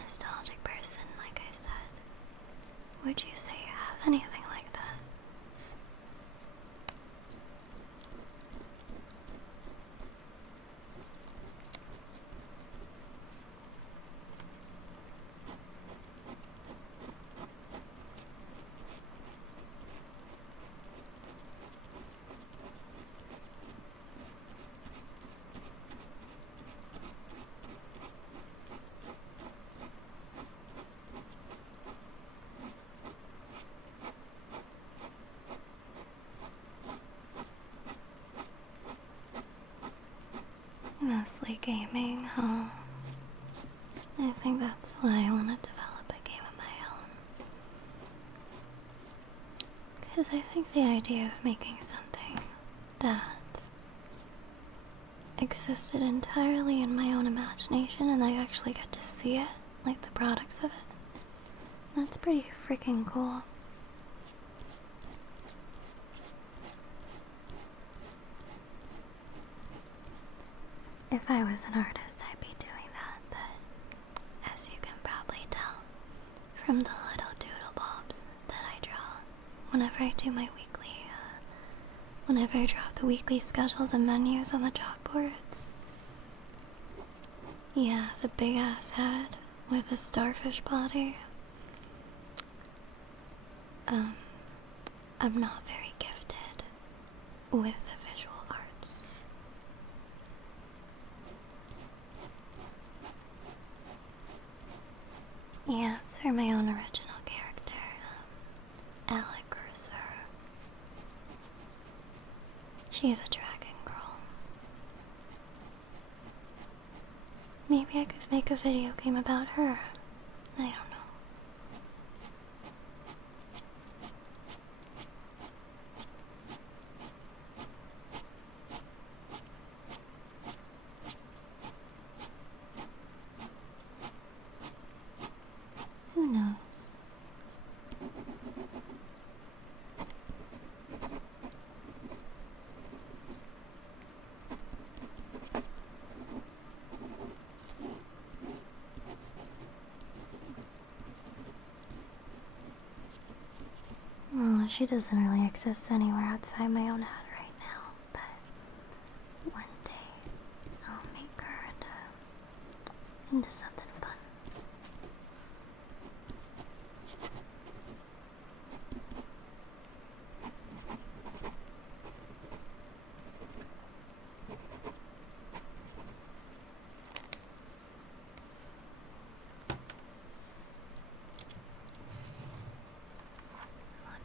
Nostalgic person, like I said. Would you say you have anything like that? Mostly gaming, huh? I think that's why I want to develop a game of my own. Because I think the idea of making something that existed entirely in my own imagination and I actually get to see it, the products of it, that's pretty freaking cool. If I was an artist, I'd be doing that, but as you can probably tell from the little doodle bobs that I draw whenever I do my whenever I drop the weekly schedules and menus on the chalkboards. Yeah, the big ass head with a starfish body. I'm not very gifted with the visual arts. Yeah, it's for my own original character, Alekirser. She's a dragon girl. Maybe I could make a video game about her. I don't know. Who knows? Well, she doesn't really exist anywhere outside my own head right now, but one day I'll make her into something fun.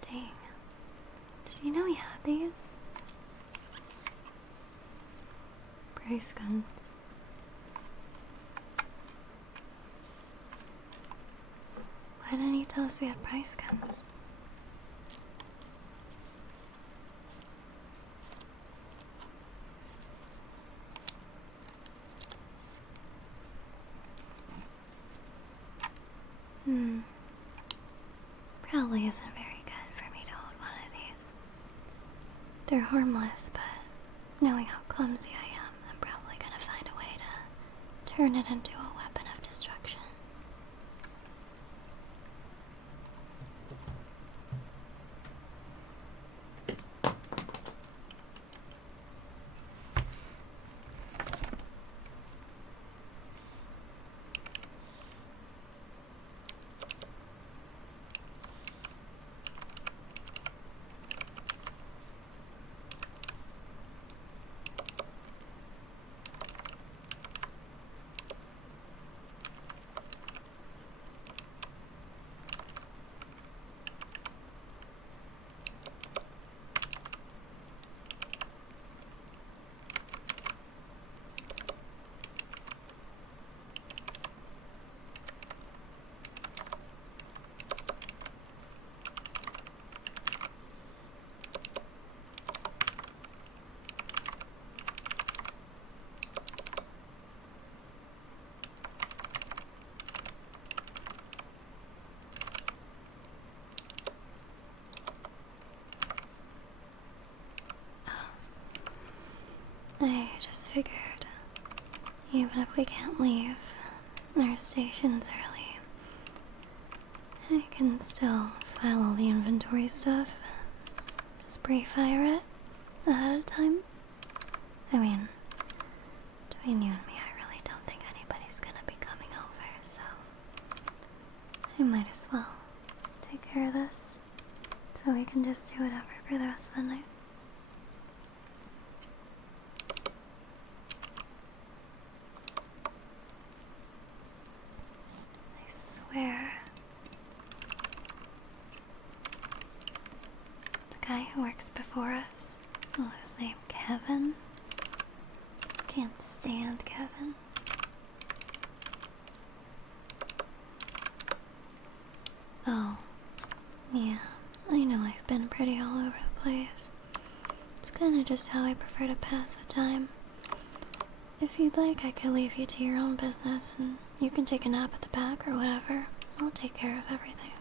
Dang. Did you know you had these? Price guns. Why didn't you tell us you had price guns? Probably isn't very good for me to hold one of these. They're harmless, but knowing how clumsy I am, I'm probably gonna find a way to turn it into a weapon of destruction. I just figured, even if we can't leave our stations early, I can still file all the inventory stuff. Just pre-fire it ahead of time. I mean, between you and me, I really don't think anybody's gonna be coming over, so I might as well take care of this so we can just do whatever for the rest of the night. I swear, the guy who works before us, his name Kevin. Can't stand Kevin. Oh, yeah, I know I've been pretty all over the place. It's kinda just how I prefer to pass the time. If you'd like, I could leave you to your own business and you can take a nap at the back or whatever. I'll take care of everything.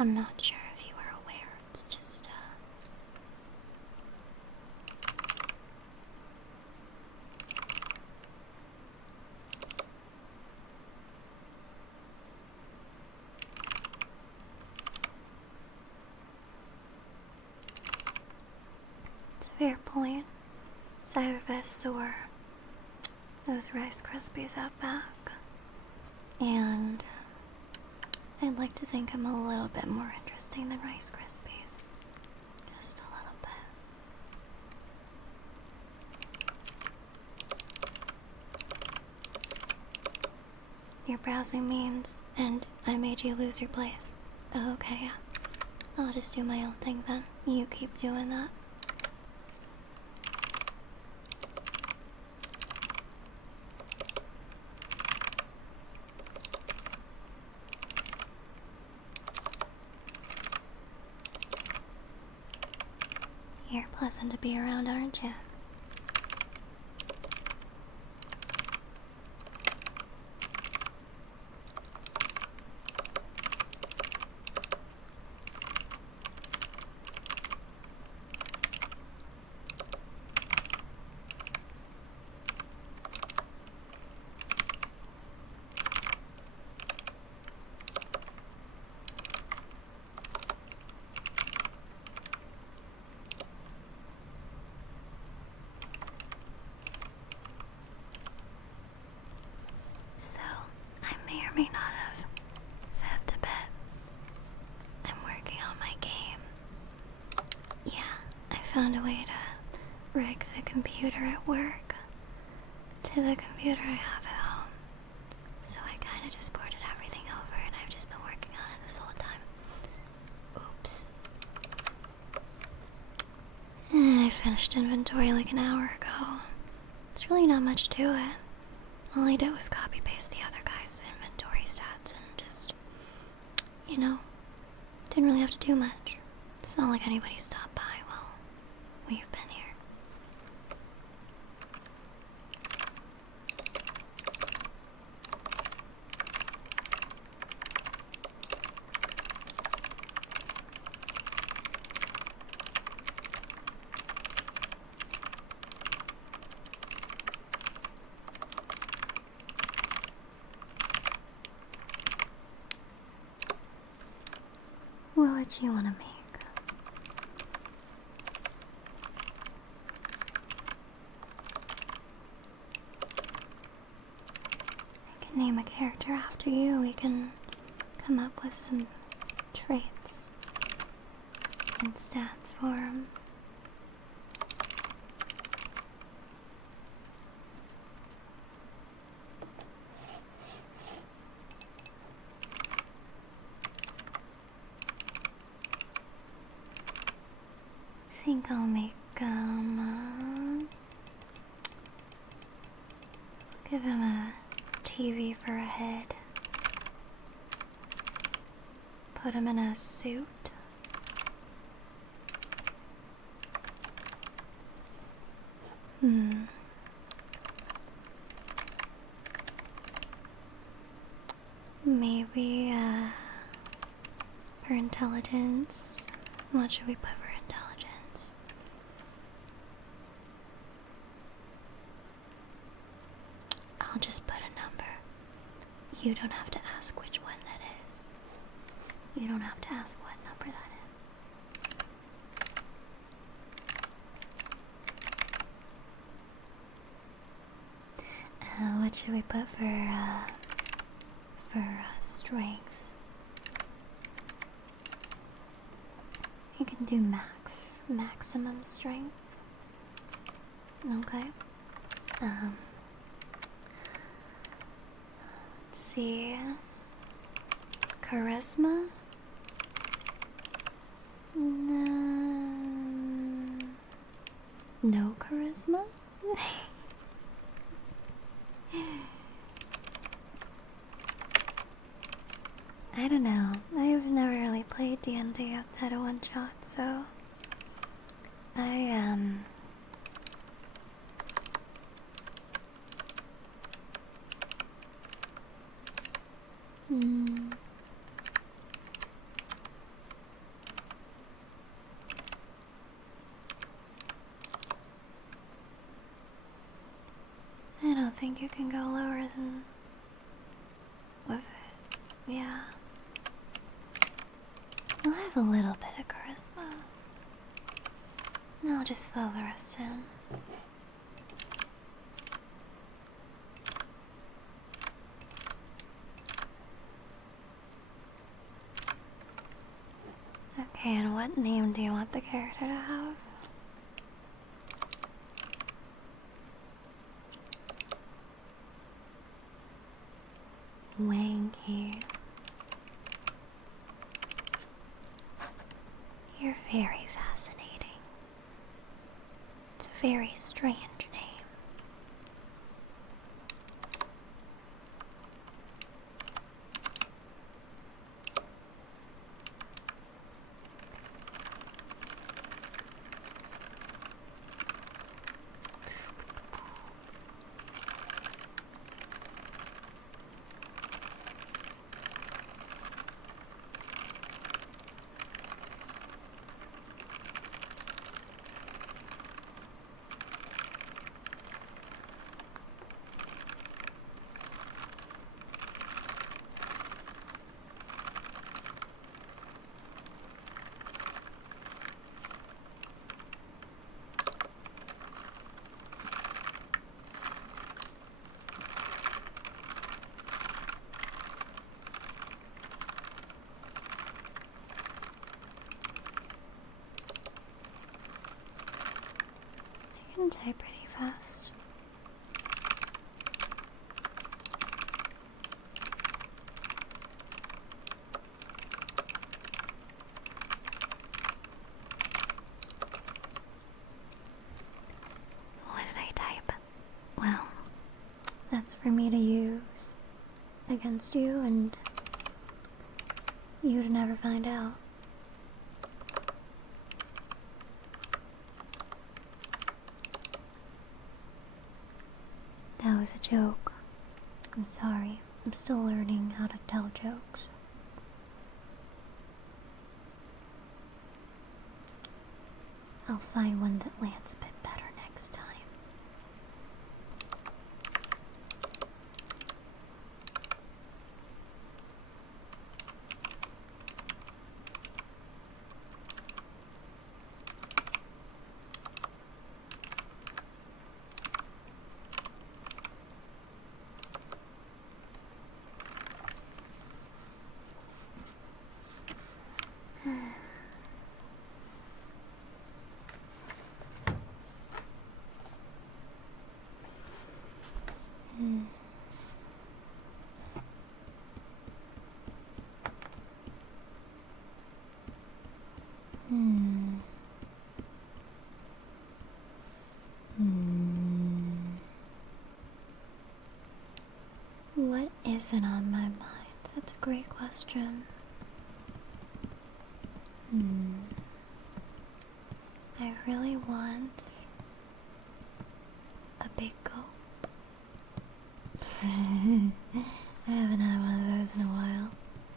I'm not sure if you were aware. It's just, it's a fair point. It's either this or those Rice Krispies out back. And I'd like to think I'm a little bit more interesting than Rice Krispies. Just a little bit. Your browsing means, and I made you lose your place. Oh, okay, yeah. I'll just do my own thing then. You keep doing that. You're pleasant to be around, aren't you? May not have fibbed a bit. I'm working on my game. Yeah, I found a way to rig the computer at work to the computer I have at home. So I kinda just ported everything over and I've just been working on it this whole time. Oops. I finished inventory like an hour ago. It's really not much to it. All I did was copy paste the other guy's inventory stats and just, you know, didn't really have to do much. It's not like anybody stopped by while we've been here. What would you want to make? I can name a character after you. We can come up with some traits and stats for him. I think I'll make, give him a TV for a head. Put him in a suit. Maybe, for intelligence, what should we put for intelligence? I'll just put a number. You don't have to ask which one that is. You don't have to ask what number that is. What should we put for strength? You can do maximum strength. Okay. Let's see. Charisma? No charisma? I don't know. I've never really played D&D outside of one shot, so can go lower than... Was it? Yeah. I'll have a little bit of charisma. And I'll just fill the rest in. Okay, and what name do you want the character to have? Wanky. You're very fascinating. It's a very strange name. I can type pretty fast. What did I type? Well, that's for me to use against you and you to never find out. That was a joke. I'm sorry. I'm still learning how to tell jokes. I'll find one that lands a bit better next time. What isn't on my mind? That's a great question. I really want a big gulp. I haven't had one of those in a while.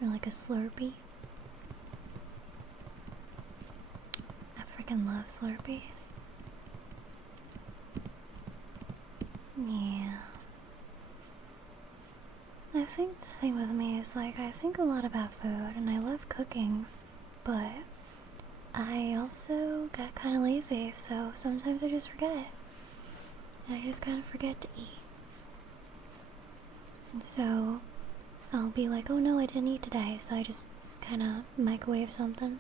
Or like a Slurpee. I freaking love Slurpees. Yeah. I think the thing with me is like I think a lot about food and I love cooking, but I also got kind of lazy, so sometimes I just forget. I just kind of forget to eat. And so I'll be like, oh no, I didn't eat today, so I just kind of microwave something.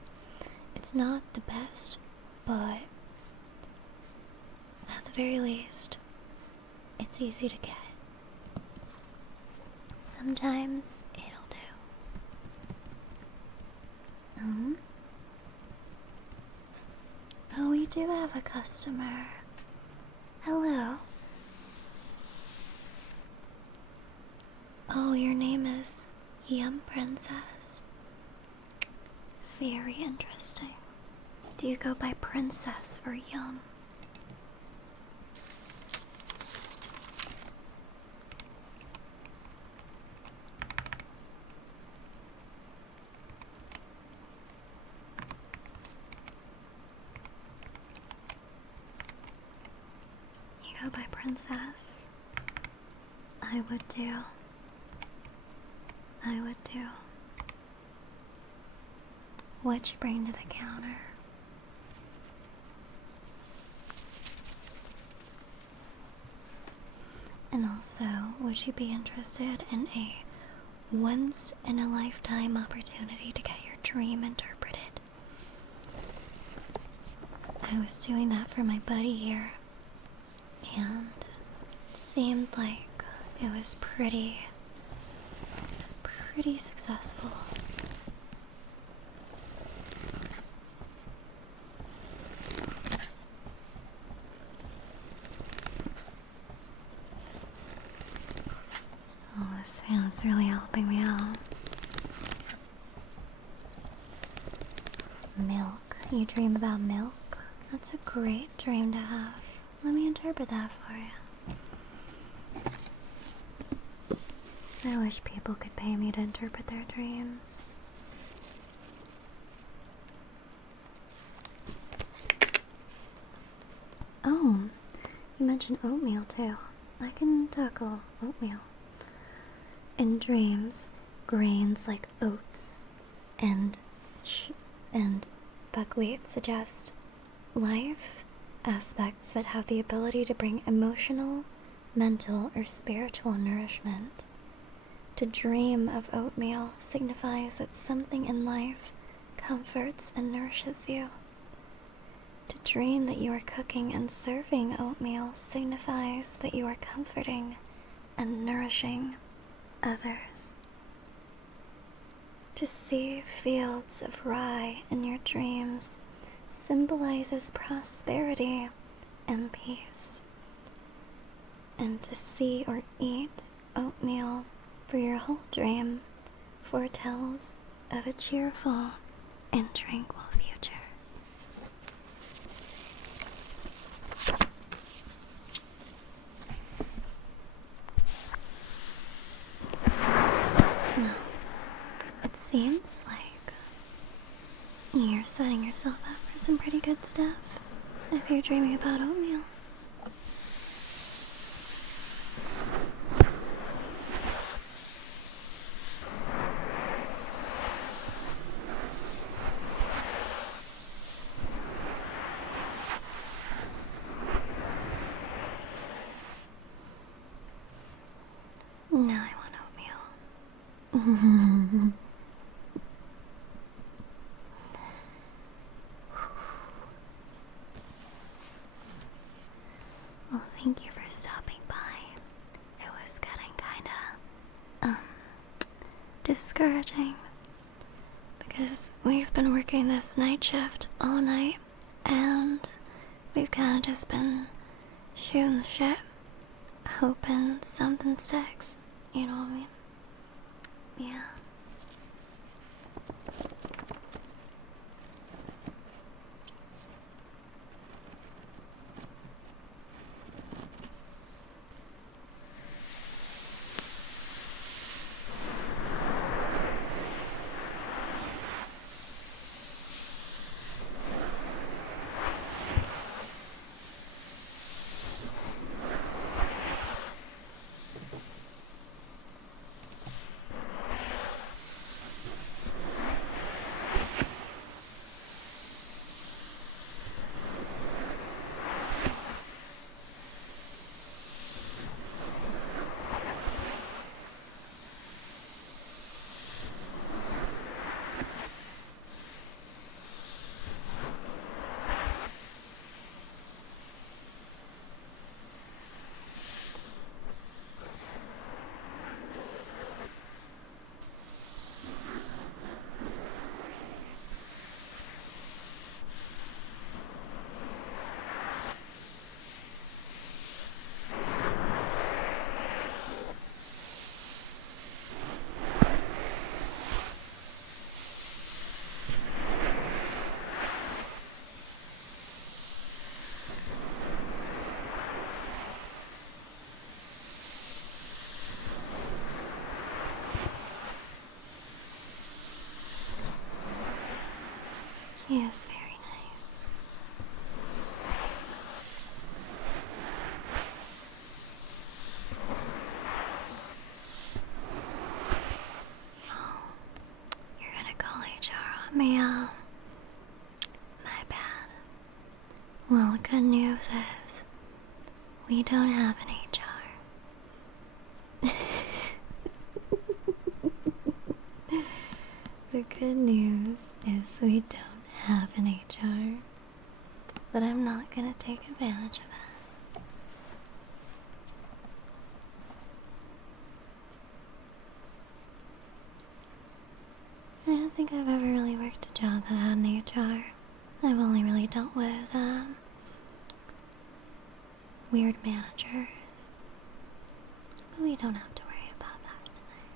It's not the best, but at the very least, it's easy to get. Sometimes it'll do. Oh, we do have a customer. Hello. Oh, your name is Yum Princess. Very interesting. Do you go by Princess or Yum? You go by Princess. I would too. I would too. What'd you bring to the counter? And also, would you be interested in a once-in-a-lifetime opportunity to get your dream interpreted? I was doing that for my buddy here, and it seemed like it was pretty successful. Oh, this hand's really helping me out. Milk. You dream about milk? That's a great dream to have. Let me interpret that for you. I wish people could pay me to interpret their dreams. Oh, you mentioned oatmeal too. I can tackle oatmeal. In dreams, grains like oats and buckwheat suggest life aspects that have the ability to bring emotional, mental, or spiritual nourishment. To dream of oatmeal signifies that something in life comforts and nourishes you. To dream that you are cooking and serving oatmeal signifies that you are comforting and nourishing others. To see fields of rye in your dreams symbolizes prosperity and peace. And to see or eat oatmeal for your whole dream foretells of a cheerful and tranquil future. Well, it seems like you're setting yourself up for some pretty good stuff if you're dreaming about oatmeal. Now I want oatmeal. Well, thank you for stopping by. It was getting kinda, discouraging because we've been working this night shift all night and we've kinda just been shooting the shit, hoping something sticks. You know what I mean? Yeah. Yes, very nice. We don't have an HR. The good news is we don't have an HR. But I'm not gonna take advantage of that. I don't think I've ever really worked a job that had an HR. I've only really dealt with, weird managers. But we don't have to worry about that tonight.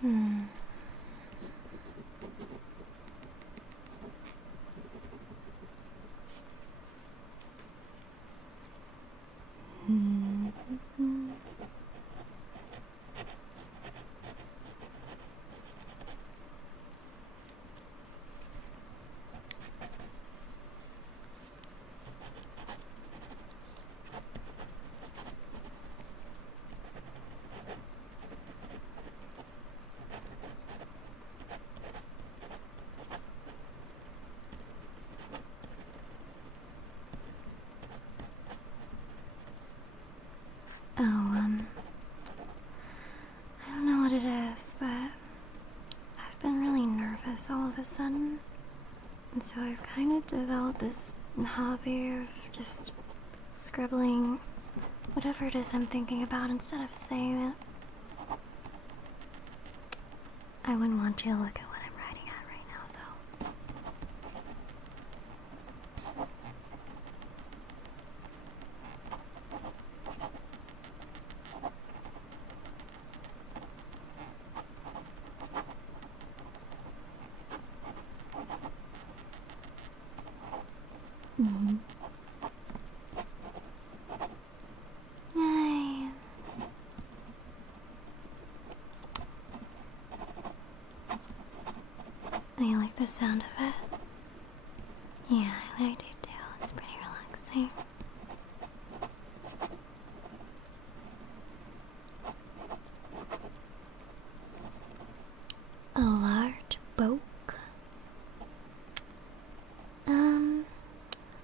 Hmm. Oh, I don't know what it is, but I've been really nervous all of a sudden. And so I've kind of developed this hobby of just scribbling whatever it is I'm thinking about instead of saying it. I wouldn't want you to look at what I'm writing at right now, though. Yay. You like the sound of it? Yeah, I do too. It's pretty relaxing. A large book?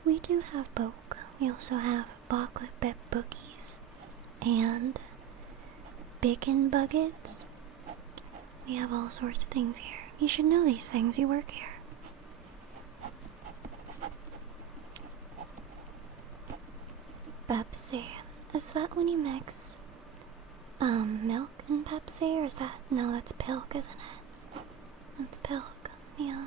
We do have boke. We also have chocolate bit bookies and bacon buckets. We have all sorts of things here. You should know these things. You work here. Pepsi. Is that when you mix milk and Pepsi, or is that, no, that's pilk, isn't it? That's pilk. Yeah.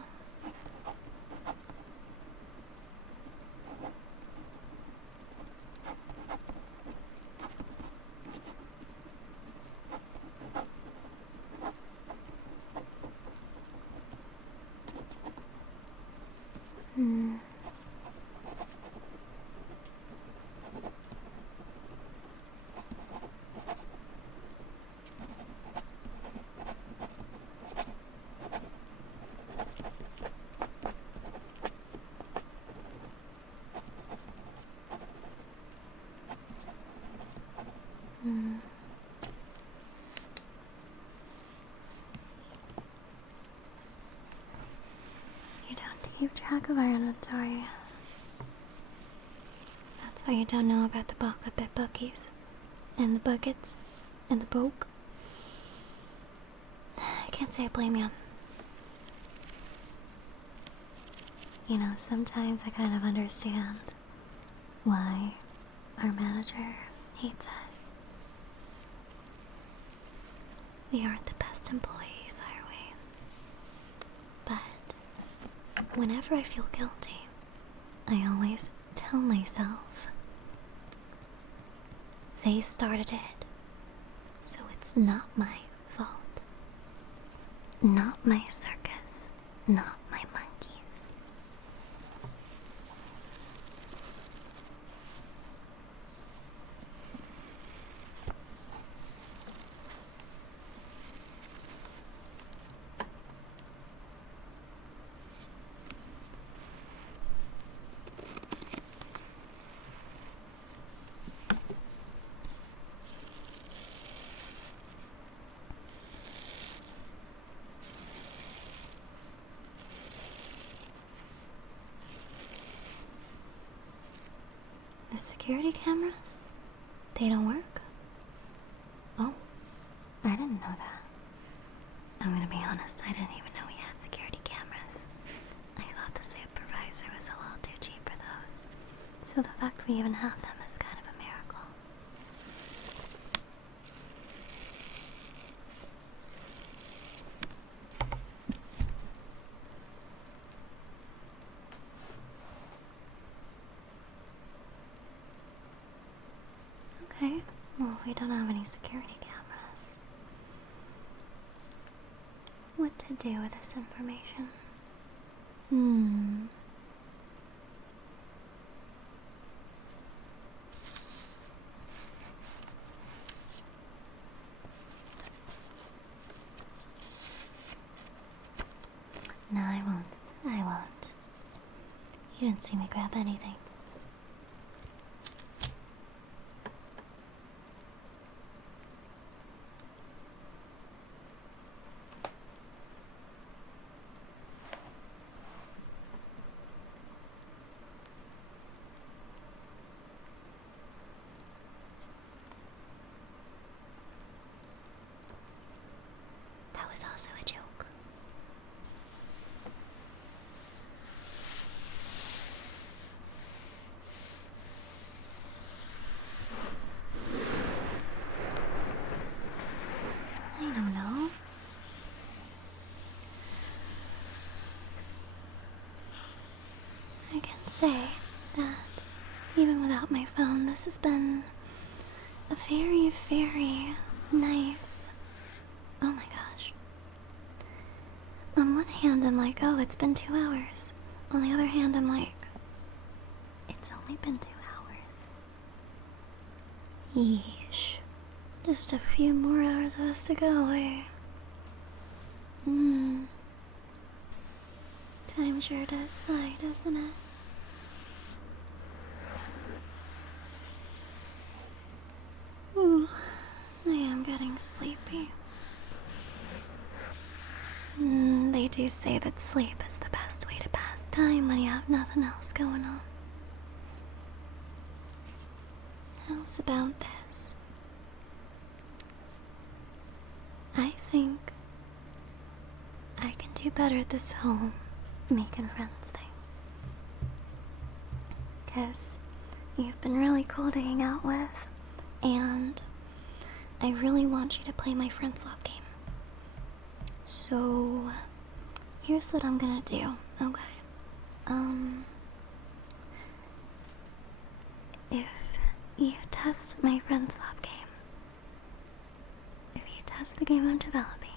Hmm. Hmm. You don't keep track of our inventory. That's why you don't know about the chocolate bit bookies and the buckets and the boke. I can't say I blame you. You know, sometimes I kind of understand why our manager hates us. We aren't the best employees, are we? But whenever I feel guilty, I always tell myself they started it, so it's not my fault. Not my circus, not my monkeys. The security cameras? They don't work? Oh, I didn't know that. I'm gonna be honest, I didn't even know we had security cameras. I thought the supervisor was a little too cheap for those. So the fact we even have them is kind of a miracle. Okay, well, we don't have any security cameras. What to do with this information? No, I won't. I won't. You didn't see me grab anything. That was also a joke. I don't know. I can say that even without my phone, this has been a very, very nice. Oh my gosh. On one hand, I'm like, oh, it's been 2 hours. On the other hand, I'm like, it's only been 2 hours. Yeesh. Just a few more hours of us to go, eh? Time sure does fly, doesn't it? I am getting sleepy. They do say that sleep is the best way to pass time when you have nothing else going on. How's about this? I think I can do better at this whole making friends thing. 'Cause you've been really cool to hang out with, and I really want you to play my friend swap game. So, here's what I'm gonna do, okay? If you test my friend swap game, if you test the game I'm developing,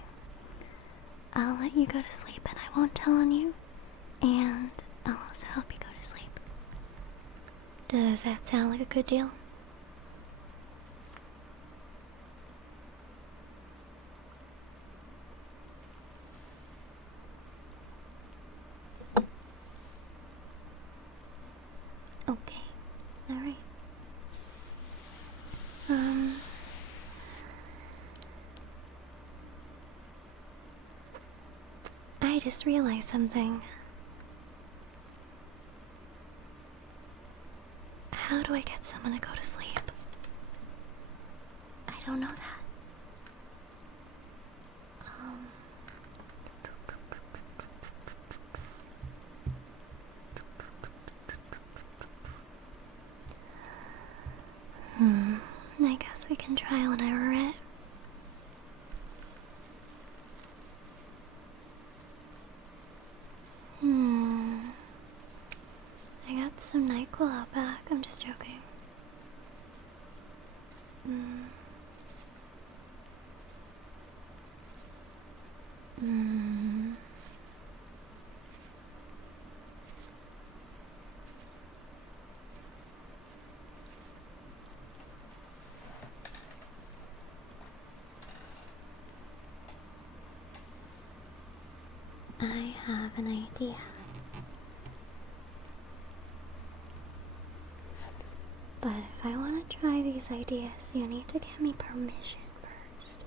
I'll let you go to sleep and I won't tell on you, and I'll also help you go to sleep. Does that sound like a good deal? Okay, alright. I just realized something. How do I get someone to go to sleep? I don't know that. I guess we can trial and error it. I got some NyQuil up Just joking. Mm. Mm. I have an idea. But if I want to try these ideas, you need to give me permission first.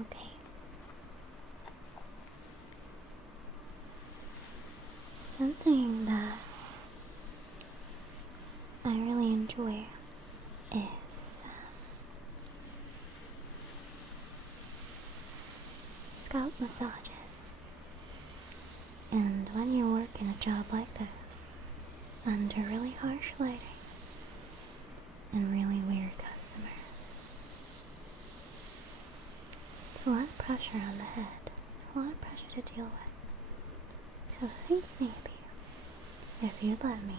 Okay. Something that I really enjoy is scalp massages. And when you work in a job like this, under really harsh lighting and really weird customers, it's a lot of pressure on the head. It's a lot of pressure to deal with. So I think maybe, if you'd let me,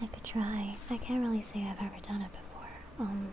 I could try. I can't really say I've ever done it before. And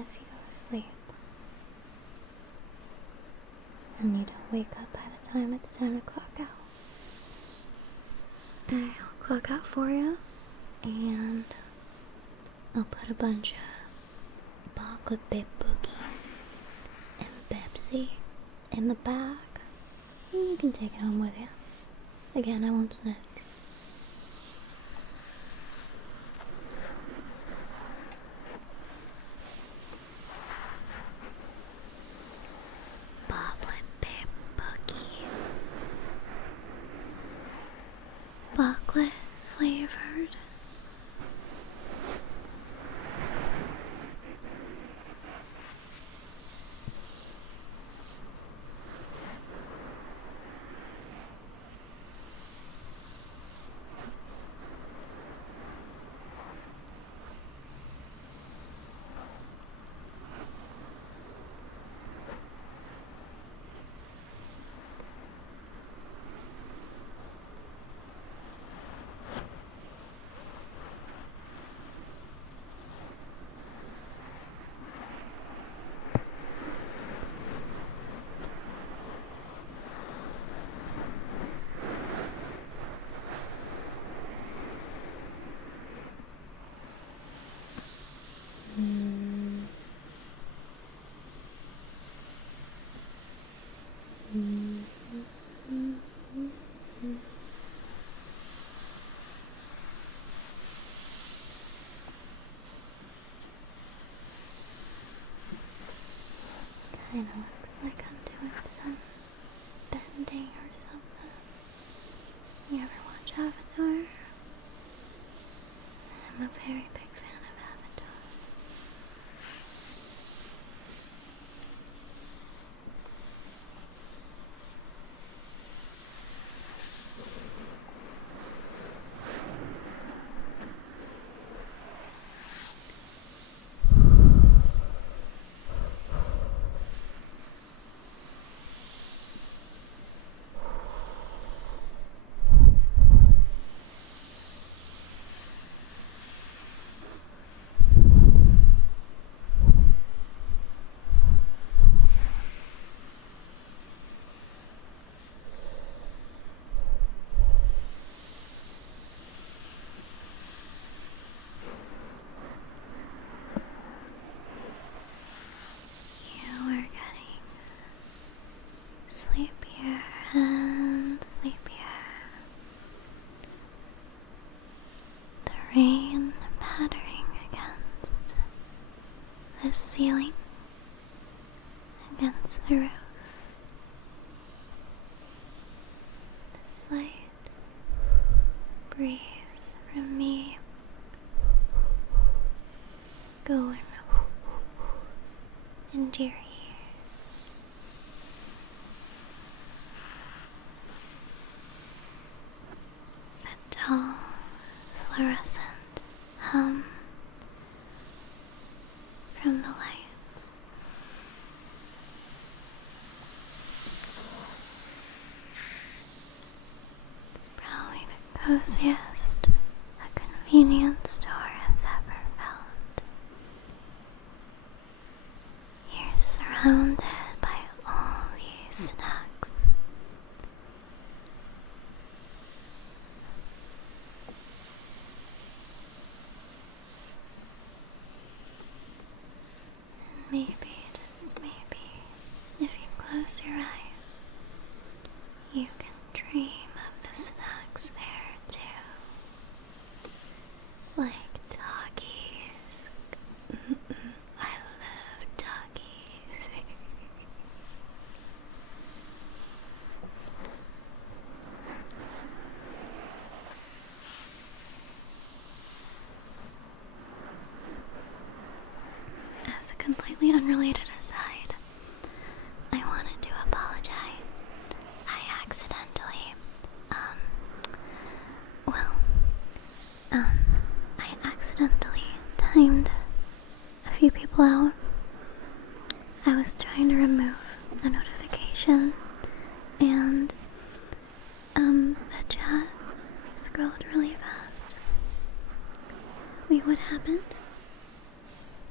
if you go to sleep and you don't wake up by the time it's time to clock out, I'll clock out for you, and I'll put a bunch of chocolate bib bookies and Pepsi in the bag, and you can take it home with you. Again, I won't snitch. Chocolate flavored. Kinda looks like I'm doing some bending or something. You ever watch Avatar? I'm a very big fan of Avatar. against the roof. The slight breeze from me going into your ear. The dull fluorescent hum from the lights. It's probably the coziest a convenience store has ever felt. You're surrounded by all these snacks. And maybe, just maybe, if you close your eyes, you can dream of the snacks there too. Like doggies. I love doggies. As a completely unrelated aside, I wanted to apologize. I accidentally, I accidentally timed a few people out. I was trying to remove a notification, and, the chat scrolled really fast. Wait, what happened?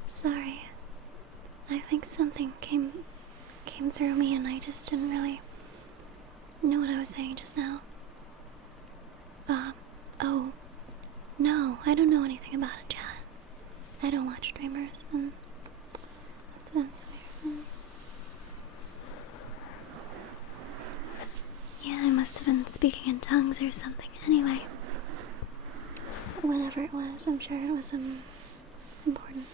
Sorry. I think something came through me and I just didn't really know what I was saying just now. Oh. No, I don't know anything about a chat. I don't watch streamers. That's weird. Yeah, I must have been speaking in tongues or something. Anyway, whatever it was, I'm sure it was important.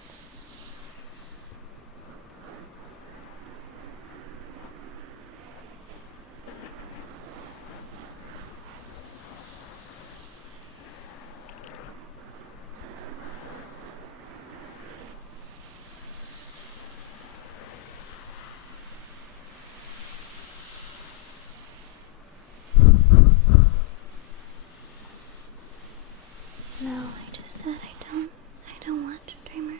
No, I just said I don't watch streamers.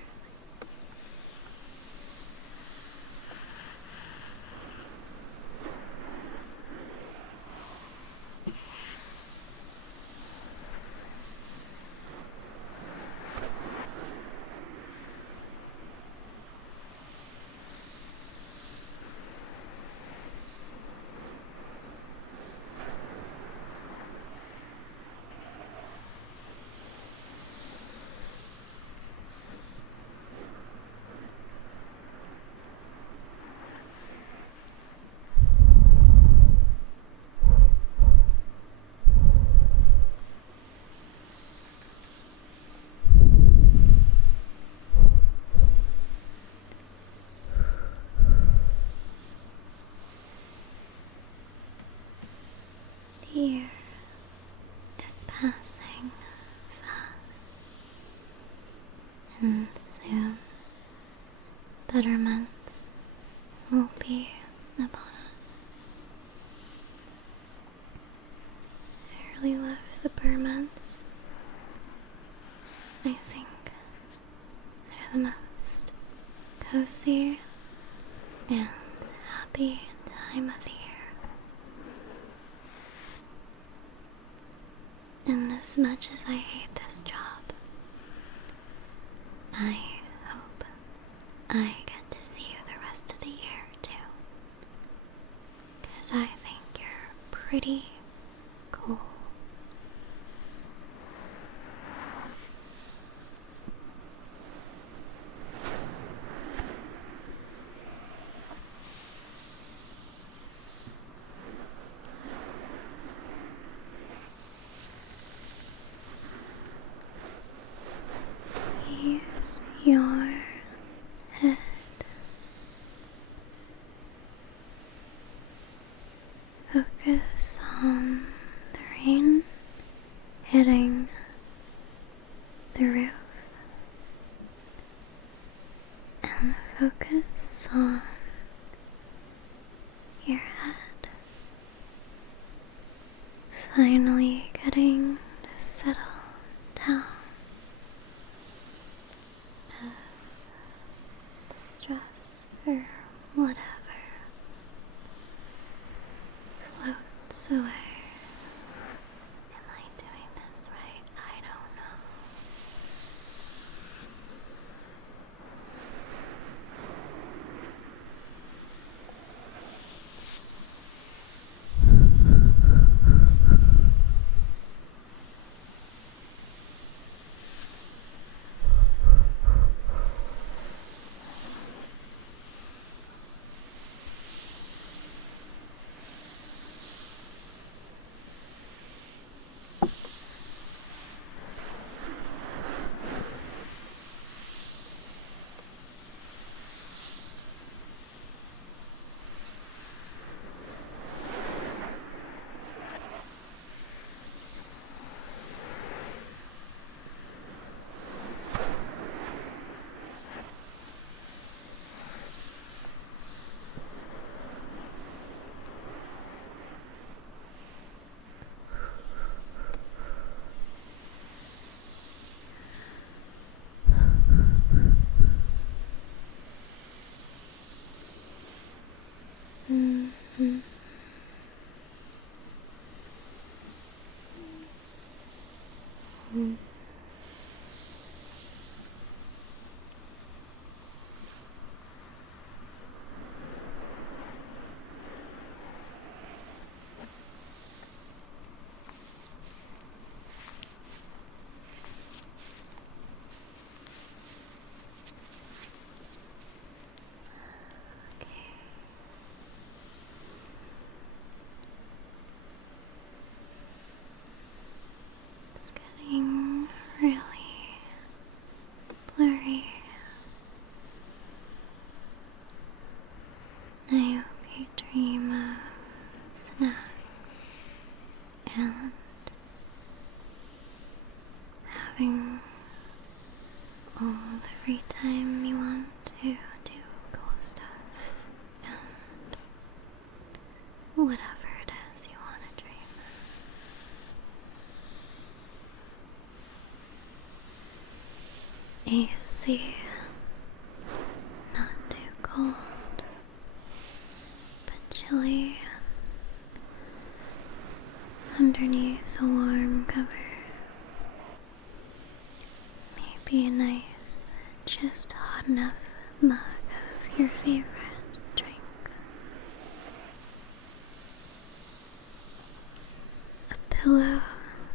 The year is passing fast, and soon better months will be upon us. I really love the Burr months. I think they're the most cozy and happy time of the year. And as much as I hate this job, I hope I get to see you the rest of the year too. 'Cause I think you're pretty cool. Ease your head. Focus on the rain hitting the roof, and focus on your head finally getting to settle down as the stress or whatever floats away. Am I doing this right? I don't know. It's getting really blurry. I hope you dream of snacks and having all the free time you want to do cool stuff and whatever it is you want to dream of. AC, not too cold, but chilly. Underneath a warm cover, maybe a nice, just hot enough mug of your favorite drink. A pillow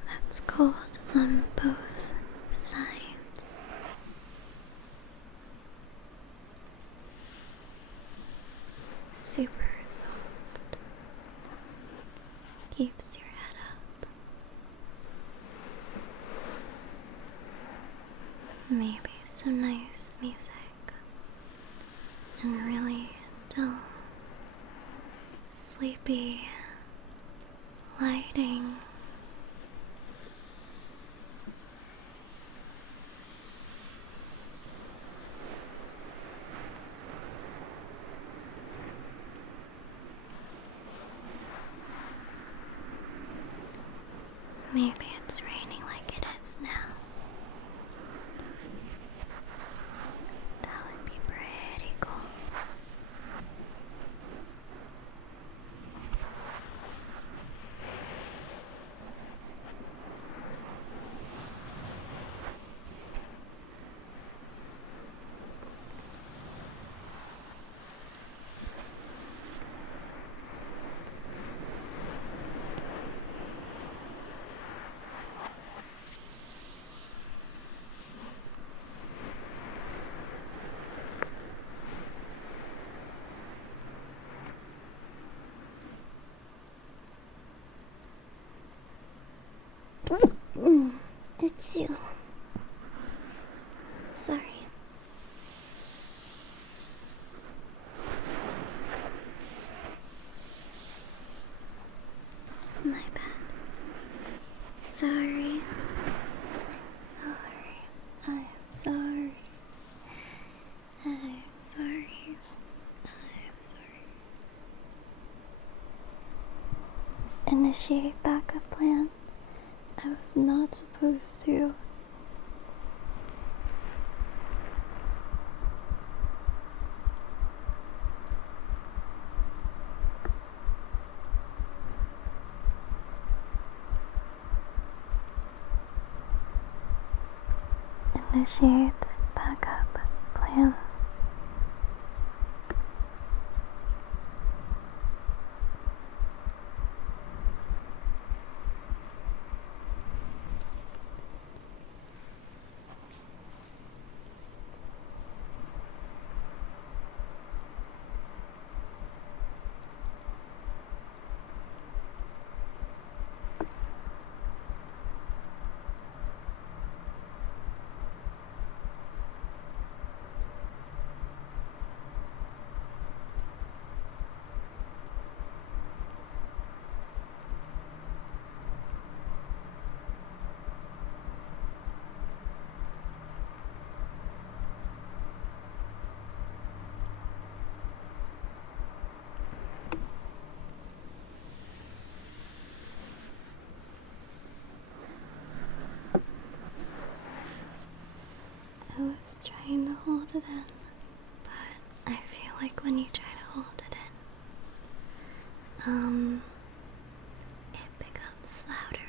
that's cold on both sides. Super soft. Keeps your head up. Maybe some nice music and really dull, sleepy lighting. Maybe it's raining like it is now. That would be pretty cool. It's you. Sorry. initiate backup plan. I was not supposed to. Initiate backup plan. I was trying to hold it in, but I feel like when you try to hold it in, it becomes louder.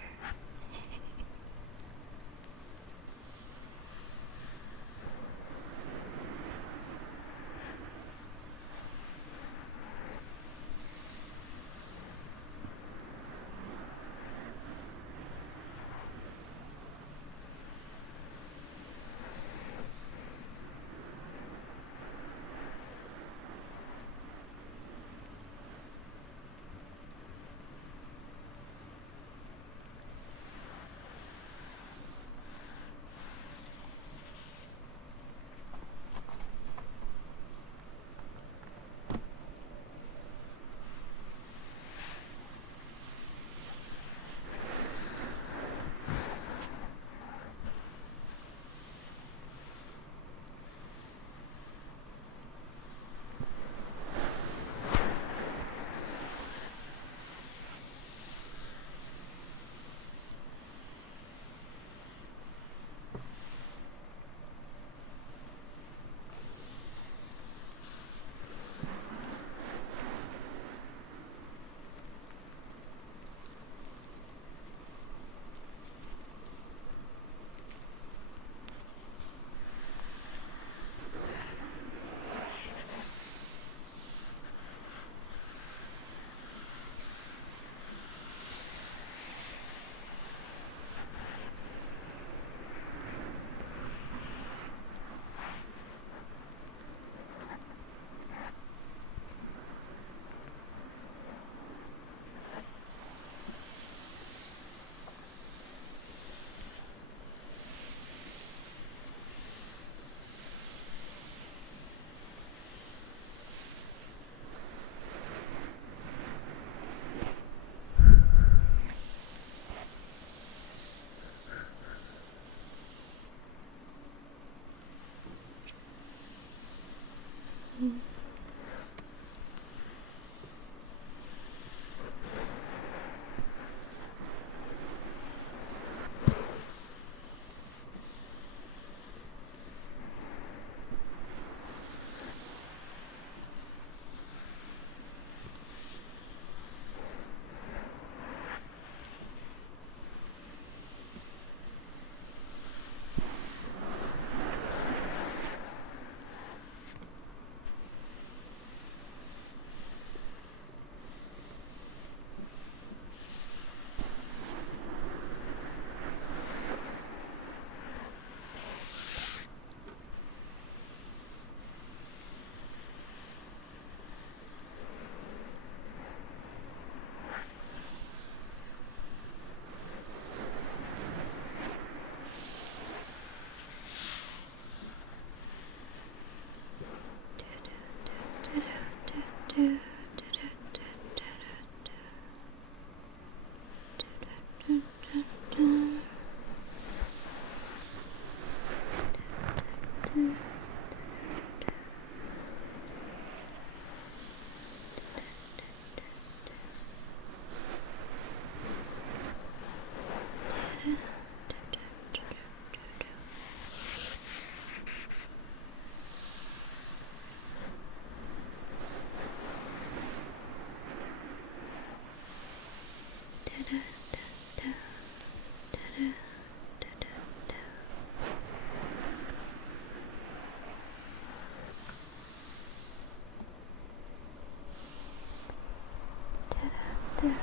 You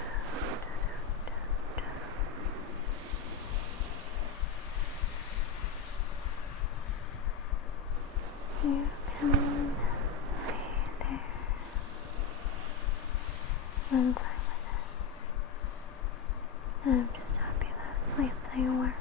can just lay there and play with it. I'm just happy that sleep thing worked.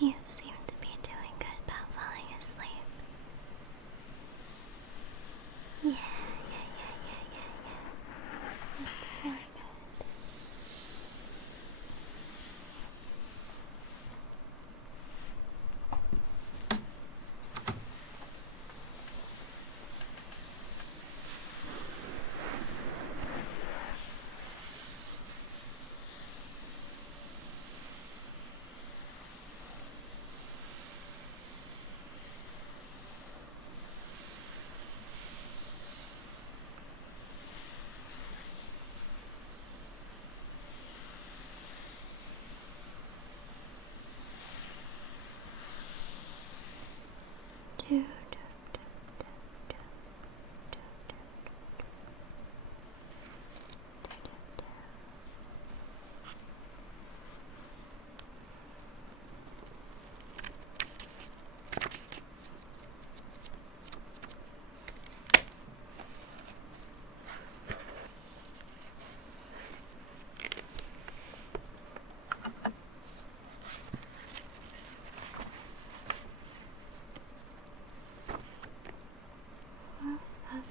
You seem to be doing good about falling asleep. Yeah. That's really good. What's that?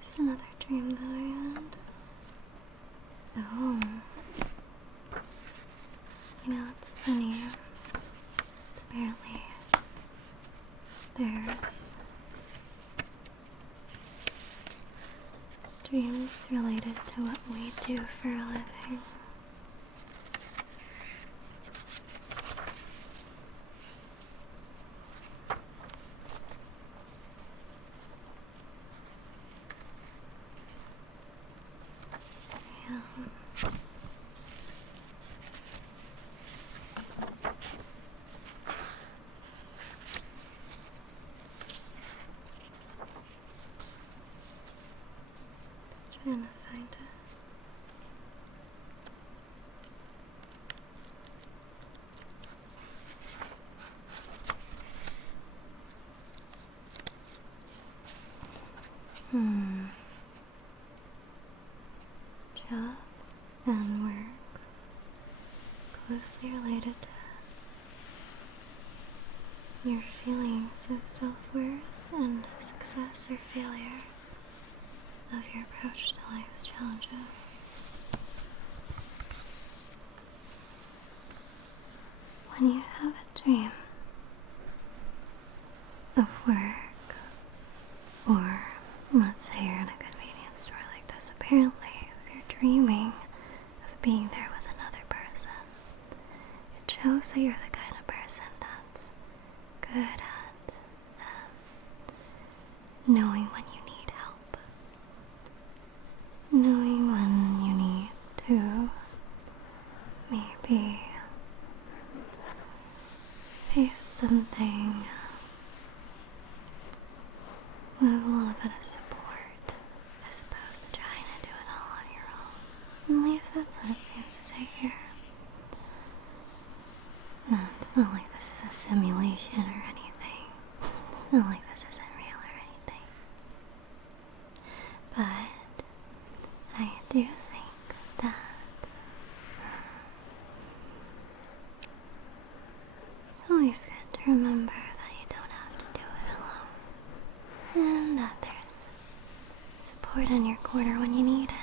There's another dream that I had. Oh. You know, it's funny. It's apparently there's dreams related to what we do for a living. Trying to find it. Jobs and work closely related to your feelings of self-worth and success or failure of your approach to life's challenges. When you have a dream of work, or let's say you're in a convenience store like this, apparently if you're dreaming of being there with another person, it shows that you're the kind of person that's good at knowing when you need help. Knowing when you need to maybe face something with a little bit of support as opposed to trying to do it all on your own. At least that's what it seems to say here. No, it's not like this is a simulation or anything. It's not like this isn't real or anything. But I do think that it's always always good to remember that you don't have to do it alone, and that there's support in your corner when you need it.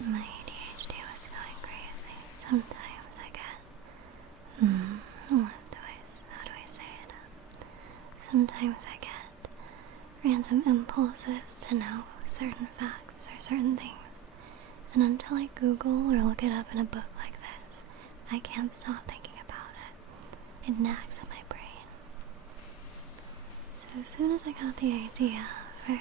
My ADHD was going crazy. Sometimes I get, how do I say it? Sometimes I get random impulses to know certain facts or certain things, and until I Google or look it up in a book like this, I can't stop thinking about it. It nags at my brain. So as soon as I got the idea for,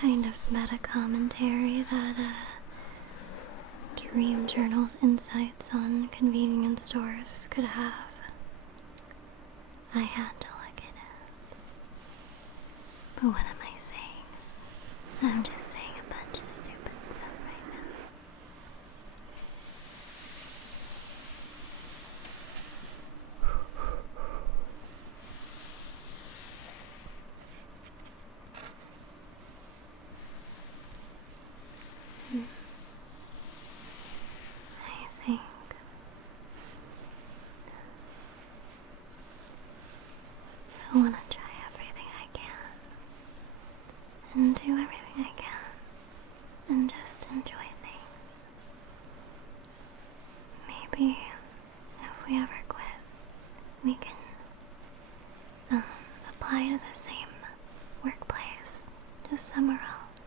kind of meta commentary that Dream Journal's insights on convenience stores could have, I had to look at it. But what am I saying? I'm just saying a bunch of stupid stuff right now. I think I want to try everything I can and do everything I can and just enjoy things. Maybe if we ever quit, we can apply to the same workplace, just somewhere else.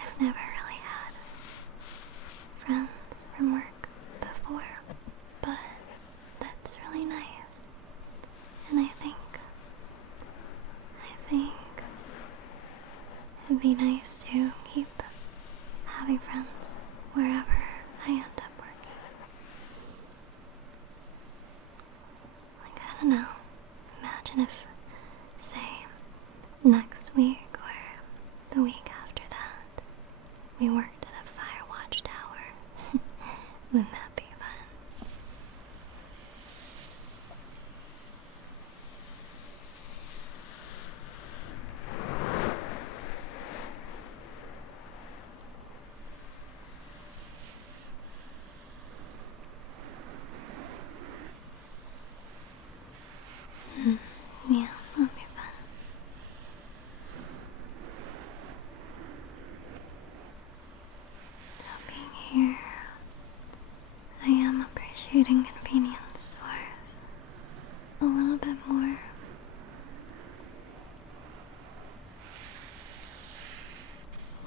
I've never really had friends from work before, but that's really nice. And I think it'd be nice to keep having friends wherever I end up working. Like, I don't know. Imagine if, say, next week or the week after that, we worked at a fire watch tower. Wouldn't that be fun? Yeah, that'll be fun. So being here, I am appreciating convenience stores a little bit more.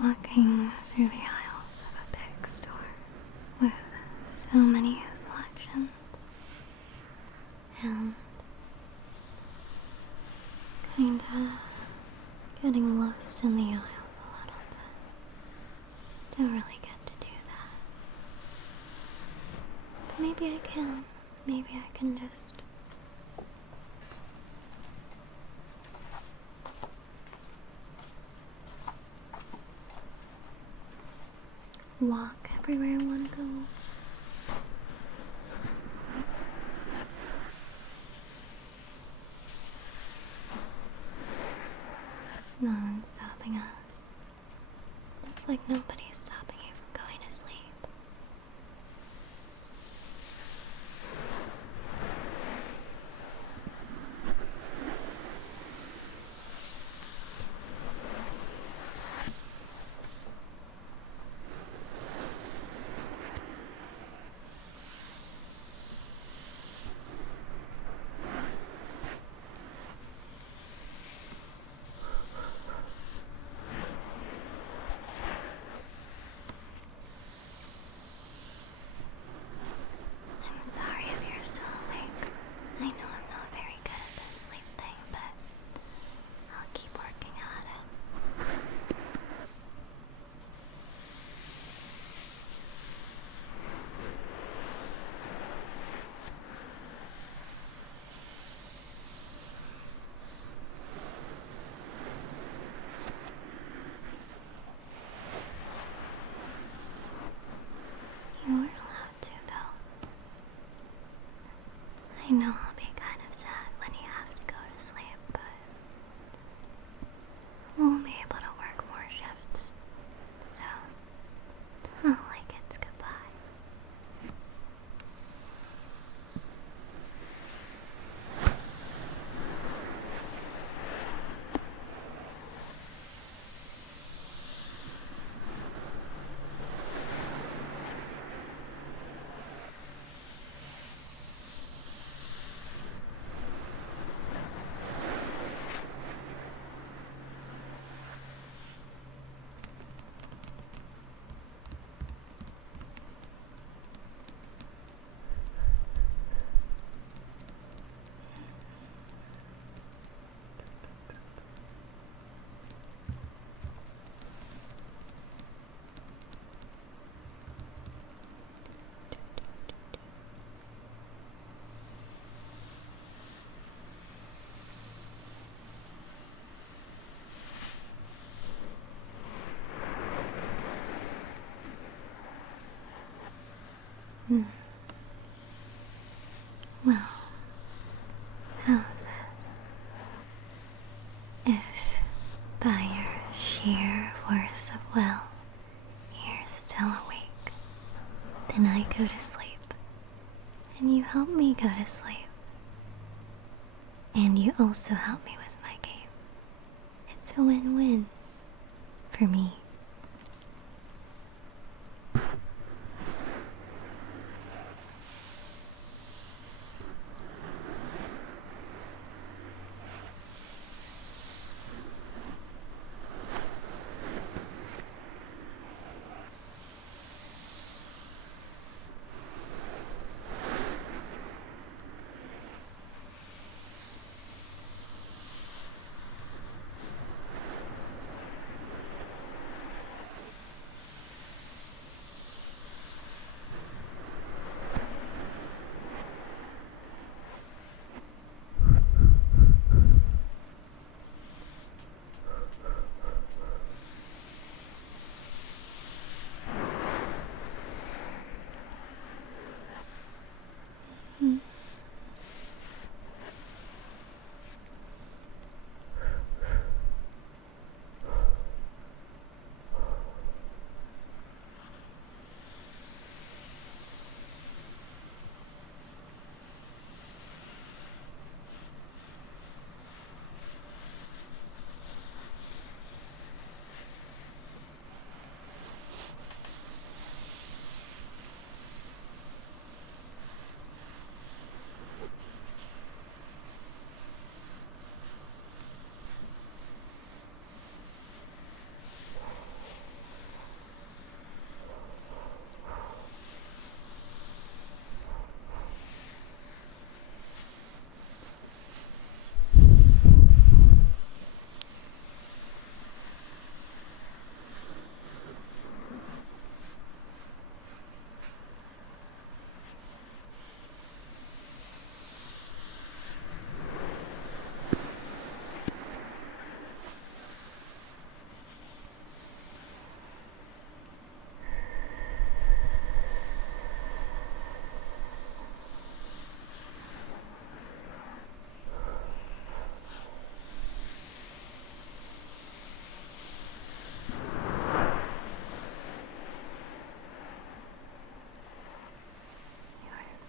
Walking through the aisles of a big store with so many selections and kinda getting lost in the aisles a little bit. Don't really get to do that. But maybe I can. Maybe I can just walk everywhere I want to go. No one's stopping us. Just like nobody's stopping you from going to sleep. Hmm. Well, how's this? If by your sheer force of will you're still awake, then I go to sleep, and you help me go to sleep, and you also help me with my game. It's a win-win for me.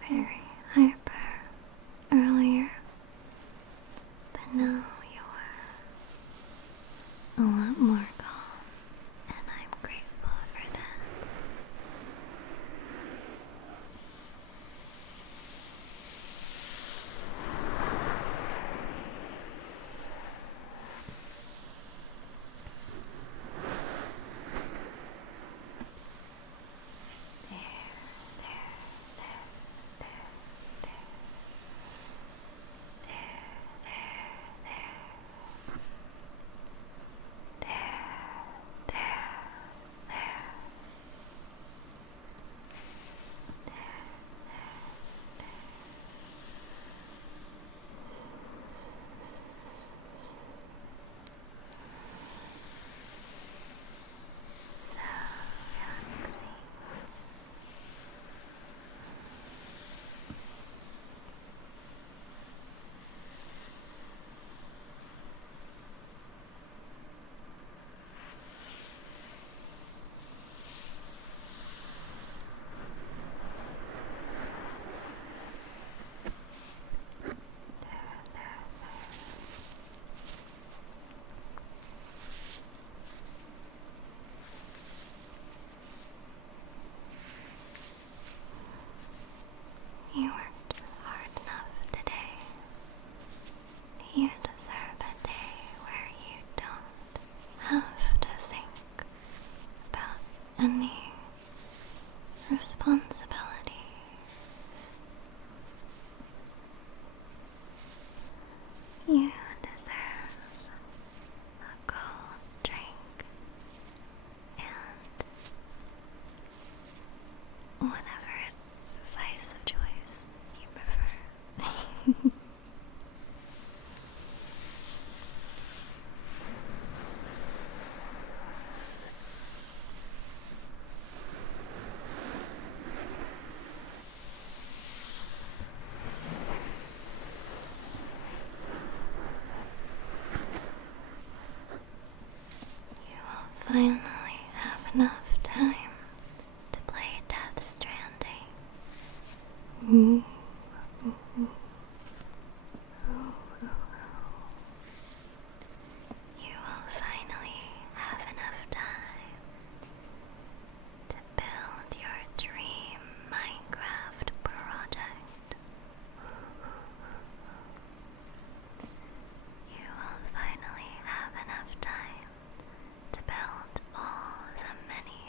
Very hyper earlier, but now you're a lot more calm, and I'm grateful for that. You worked hard enough today. You deserve a day where you don't have to think about any responsibilities. You deserve a cold drink and whatever advice of choice you prefer. enough time to play Death Stranding. Ooh. Ooh, ooh. Ooh, ooh, ooh. You will finally have enough time to build your dream Minecraft project. You will finally have enough time to build all the many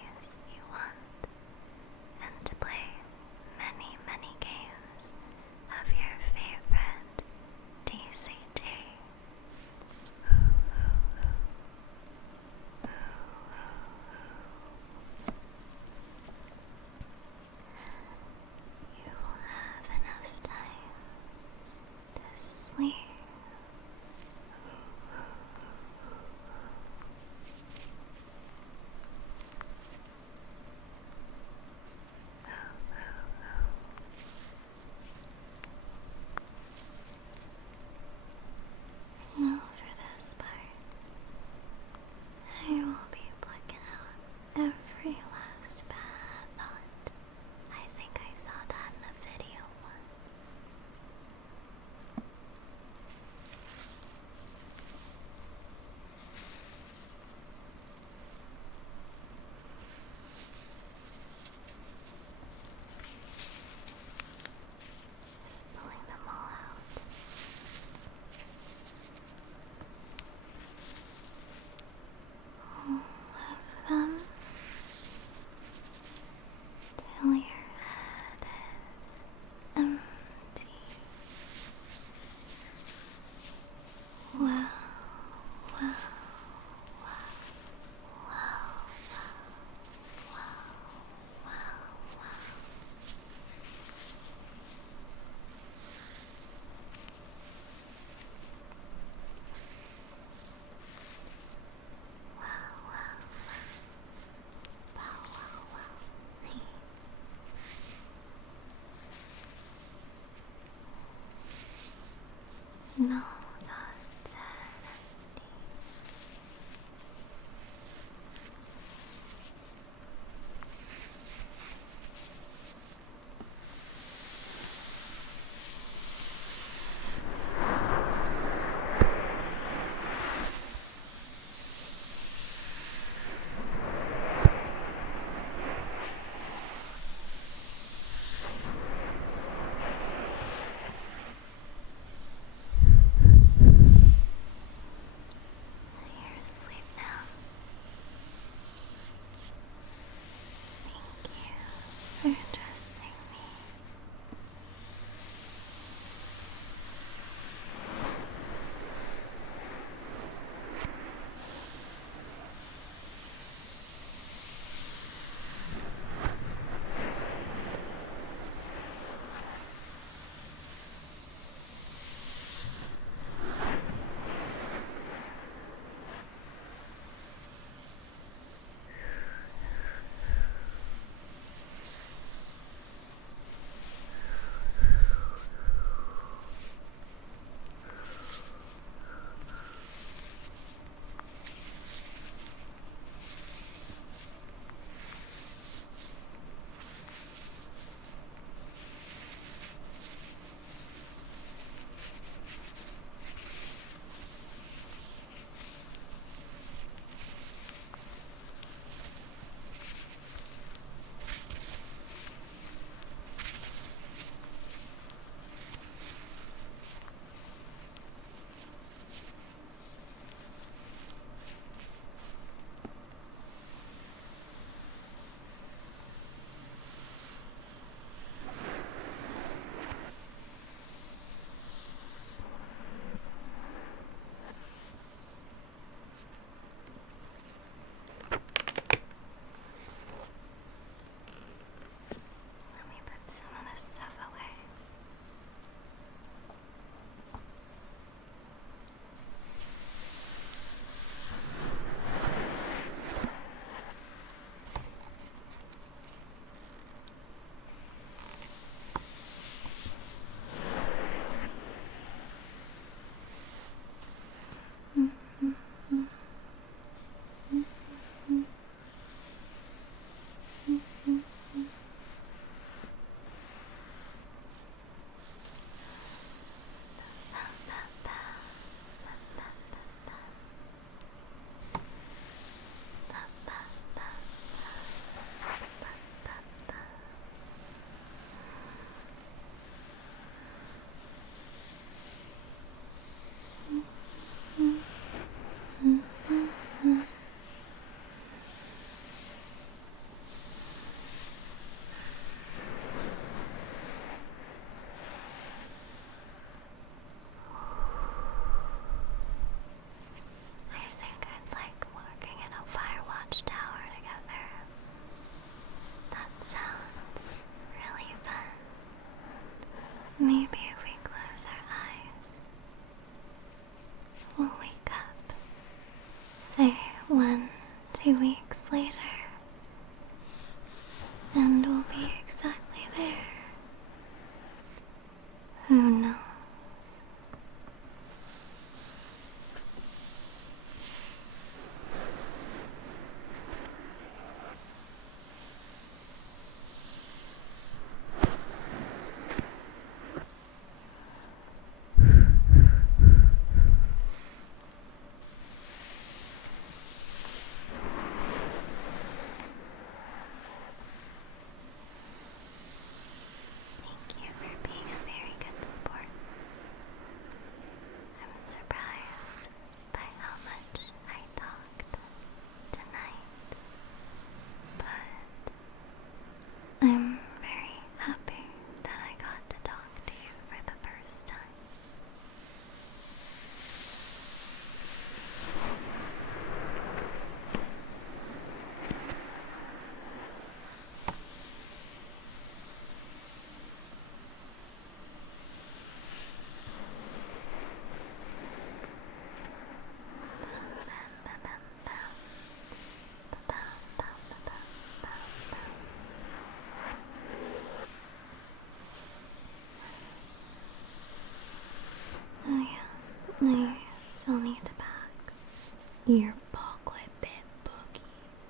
Your chocolate bit boogies.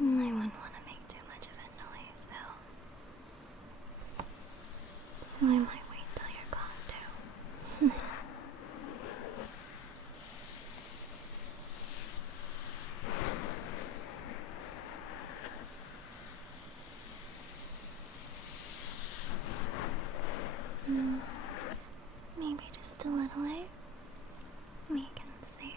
I wouldn't want to make too much of a noise, though. So I might wait till you're gone, too. Maybe just a little, eh? We can see.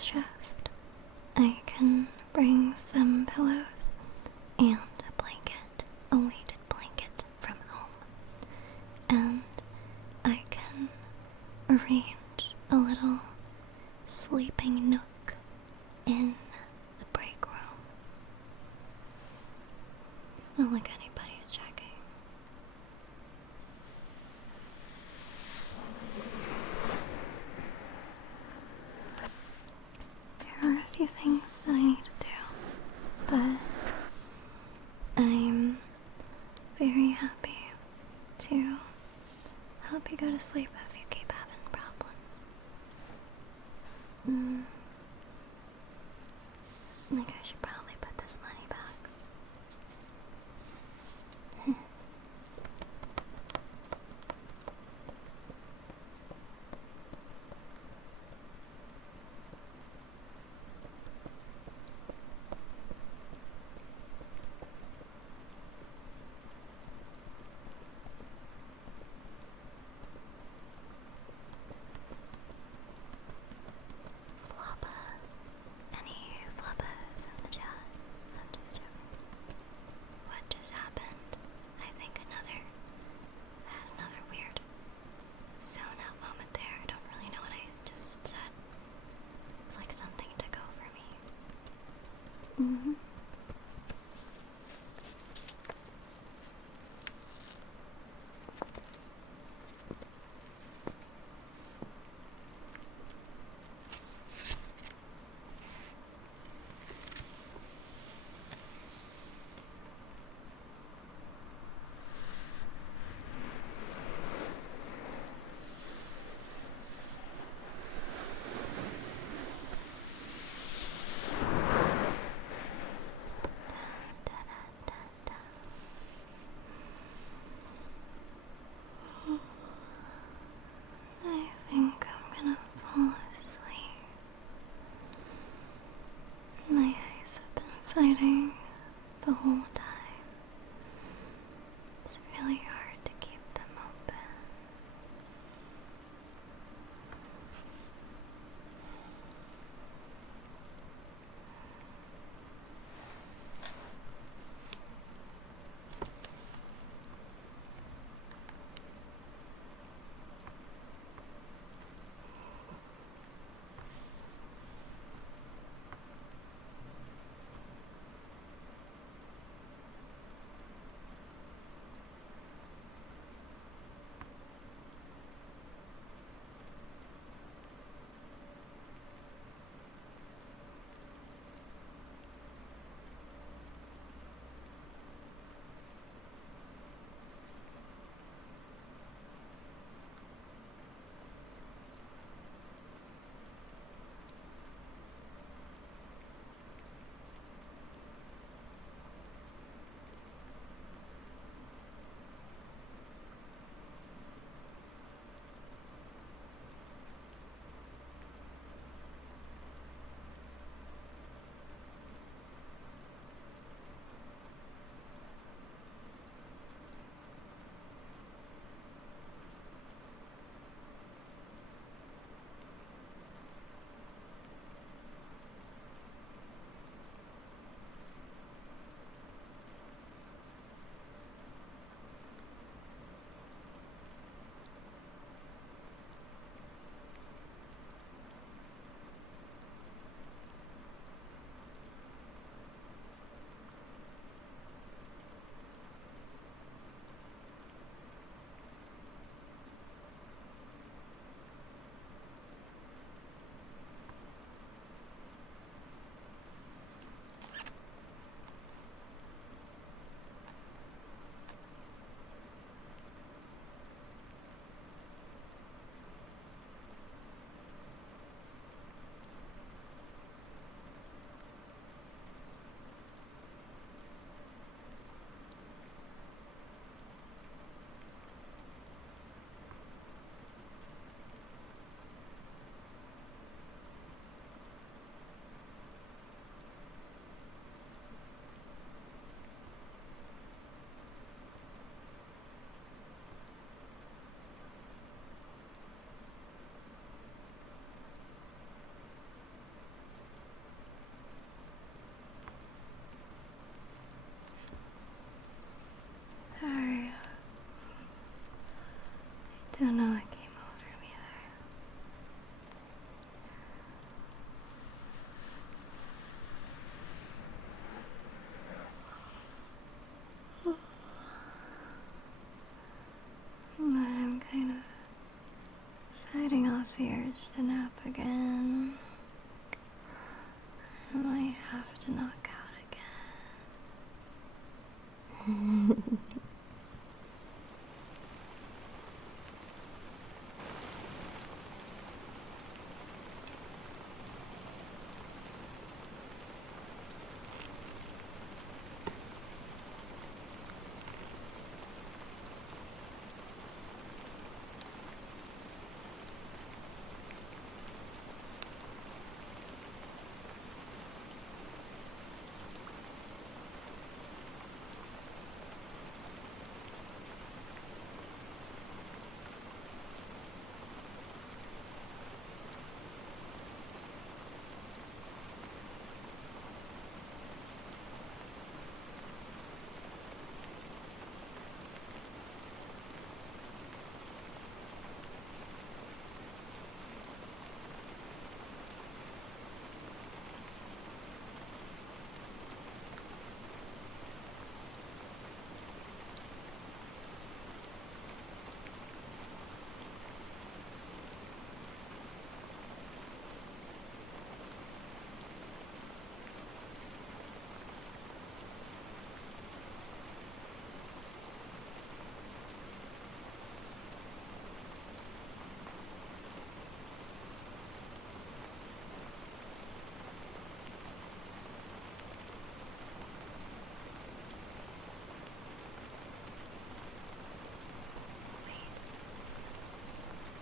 next shift, I can bring some pillows and a blanket, a weighted blanket from home, and I can arrange a little sleeping nook in the break room. It's not like anybody's checking. There are a few things that I need to do, but I'm very happy to help you go to sleep if you keep having problems. Like I should probably put this money back.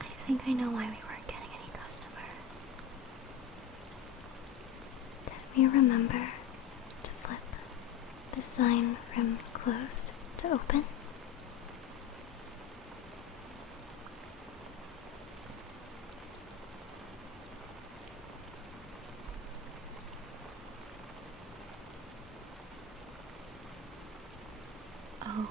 I think I know why we weren't getting any customers. Did we remember to flip the sign from closed to open? Oh.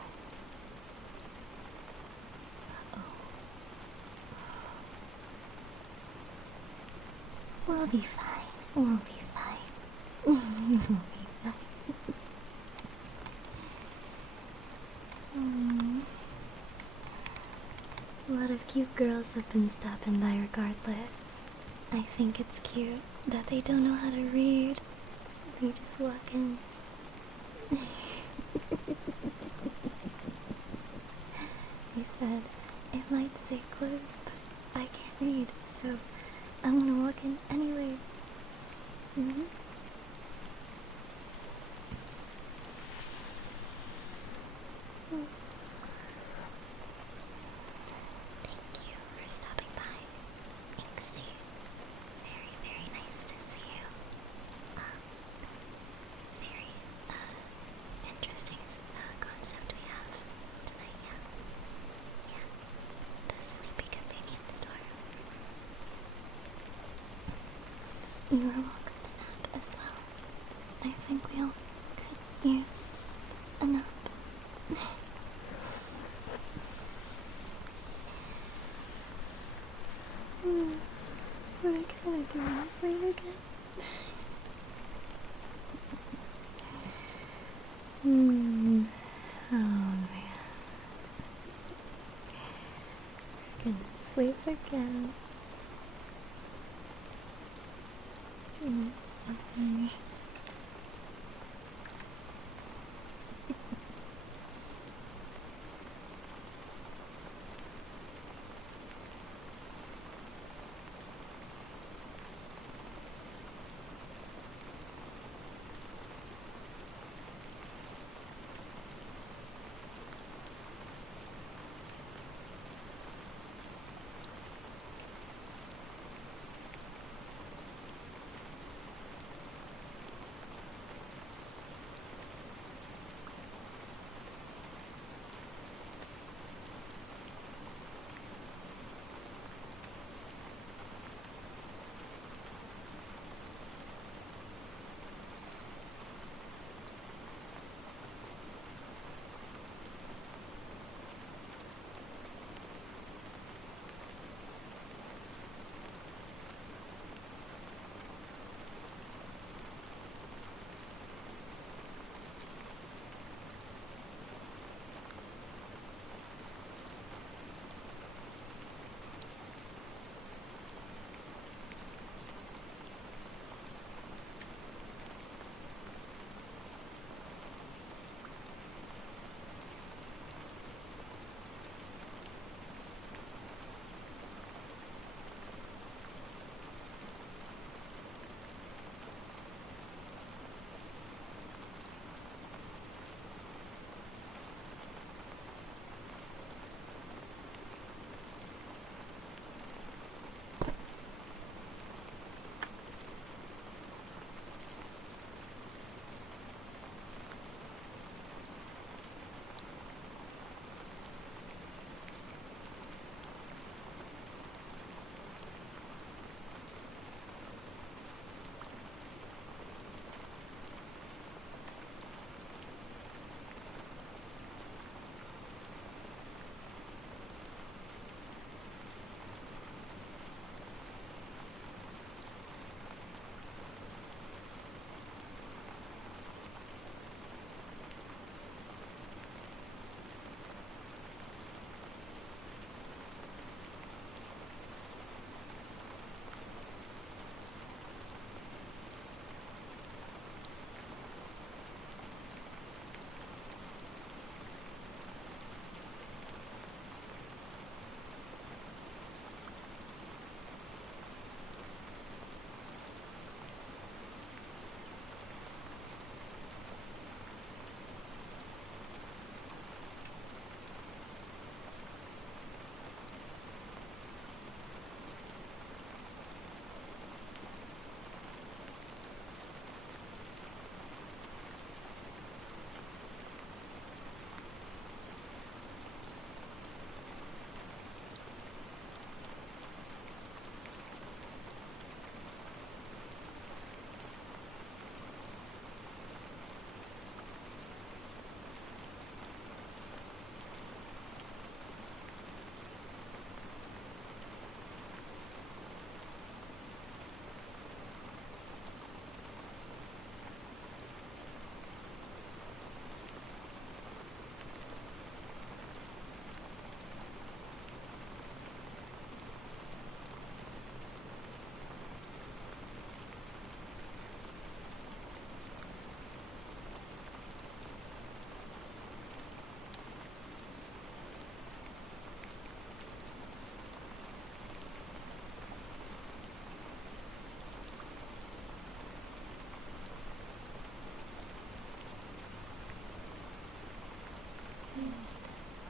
We'll be fine. We'll be fine. We'll be fine. A lot of cute girls have been stopping by regardless. I think it's cute that they don't know how to read. They just walk in. They said it might say closed, but I can't read, so I'm gonna walk in anyway. Mm-hmm. Thank you for stopping by. Inksy. Very, very nice to see you. Very, interesting concept we have tonight, yeah. Yeah. The sleepy convenience store. You are welcome to nap as well. I think we all could use a nap. What are we gonna do? Sleep again? Oh man. We're gonna sleep again. Sorry.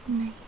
Night.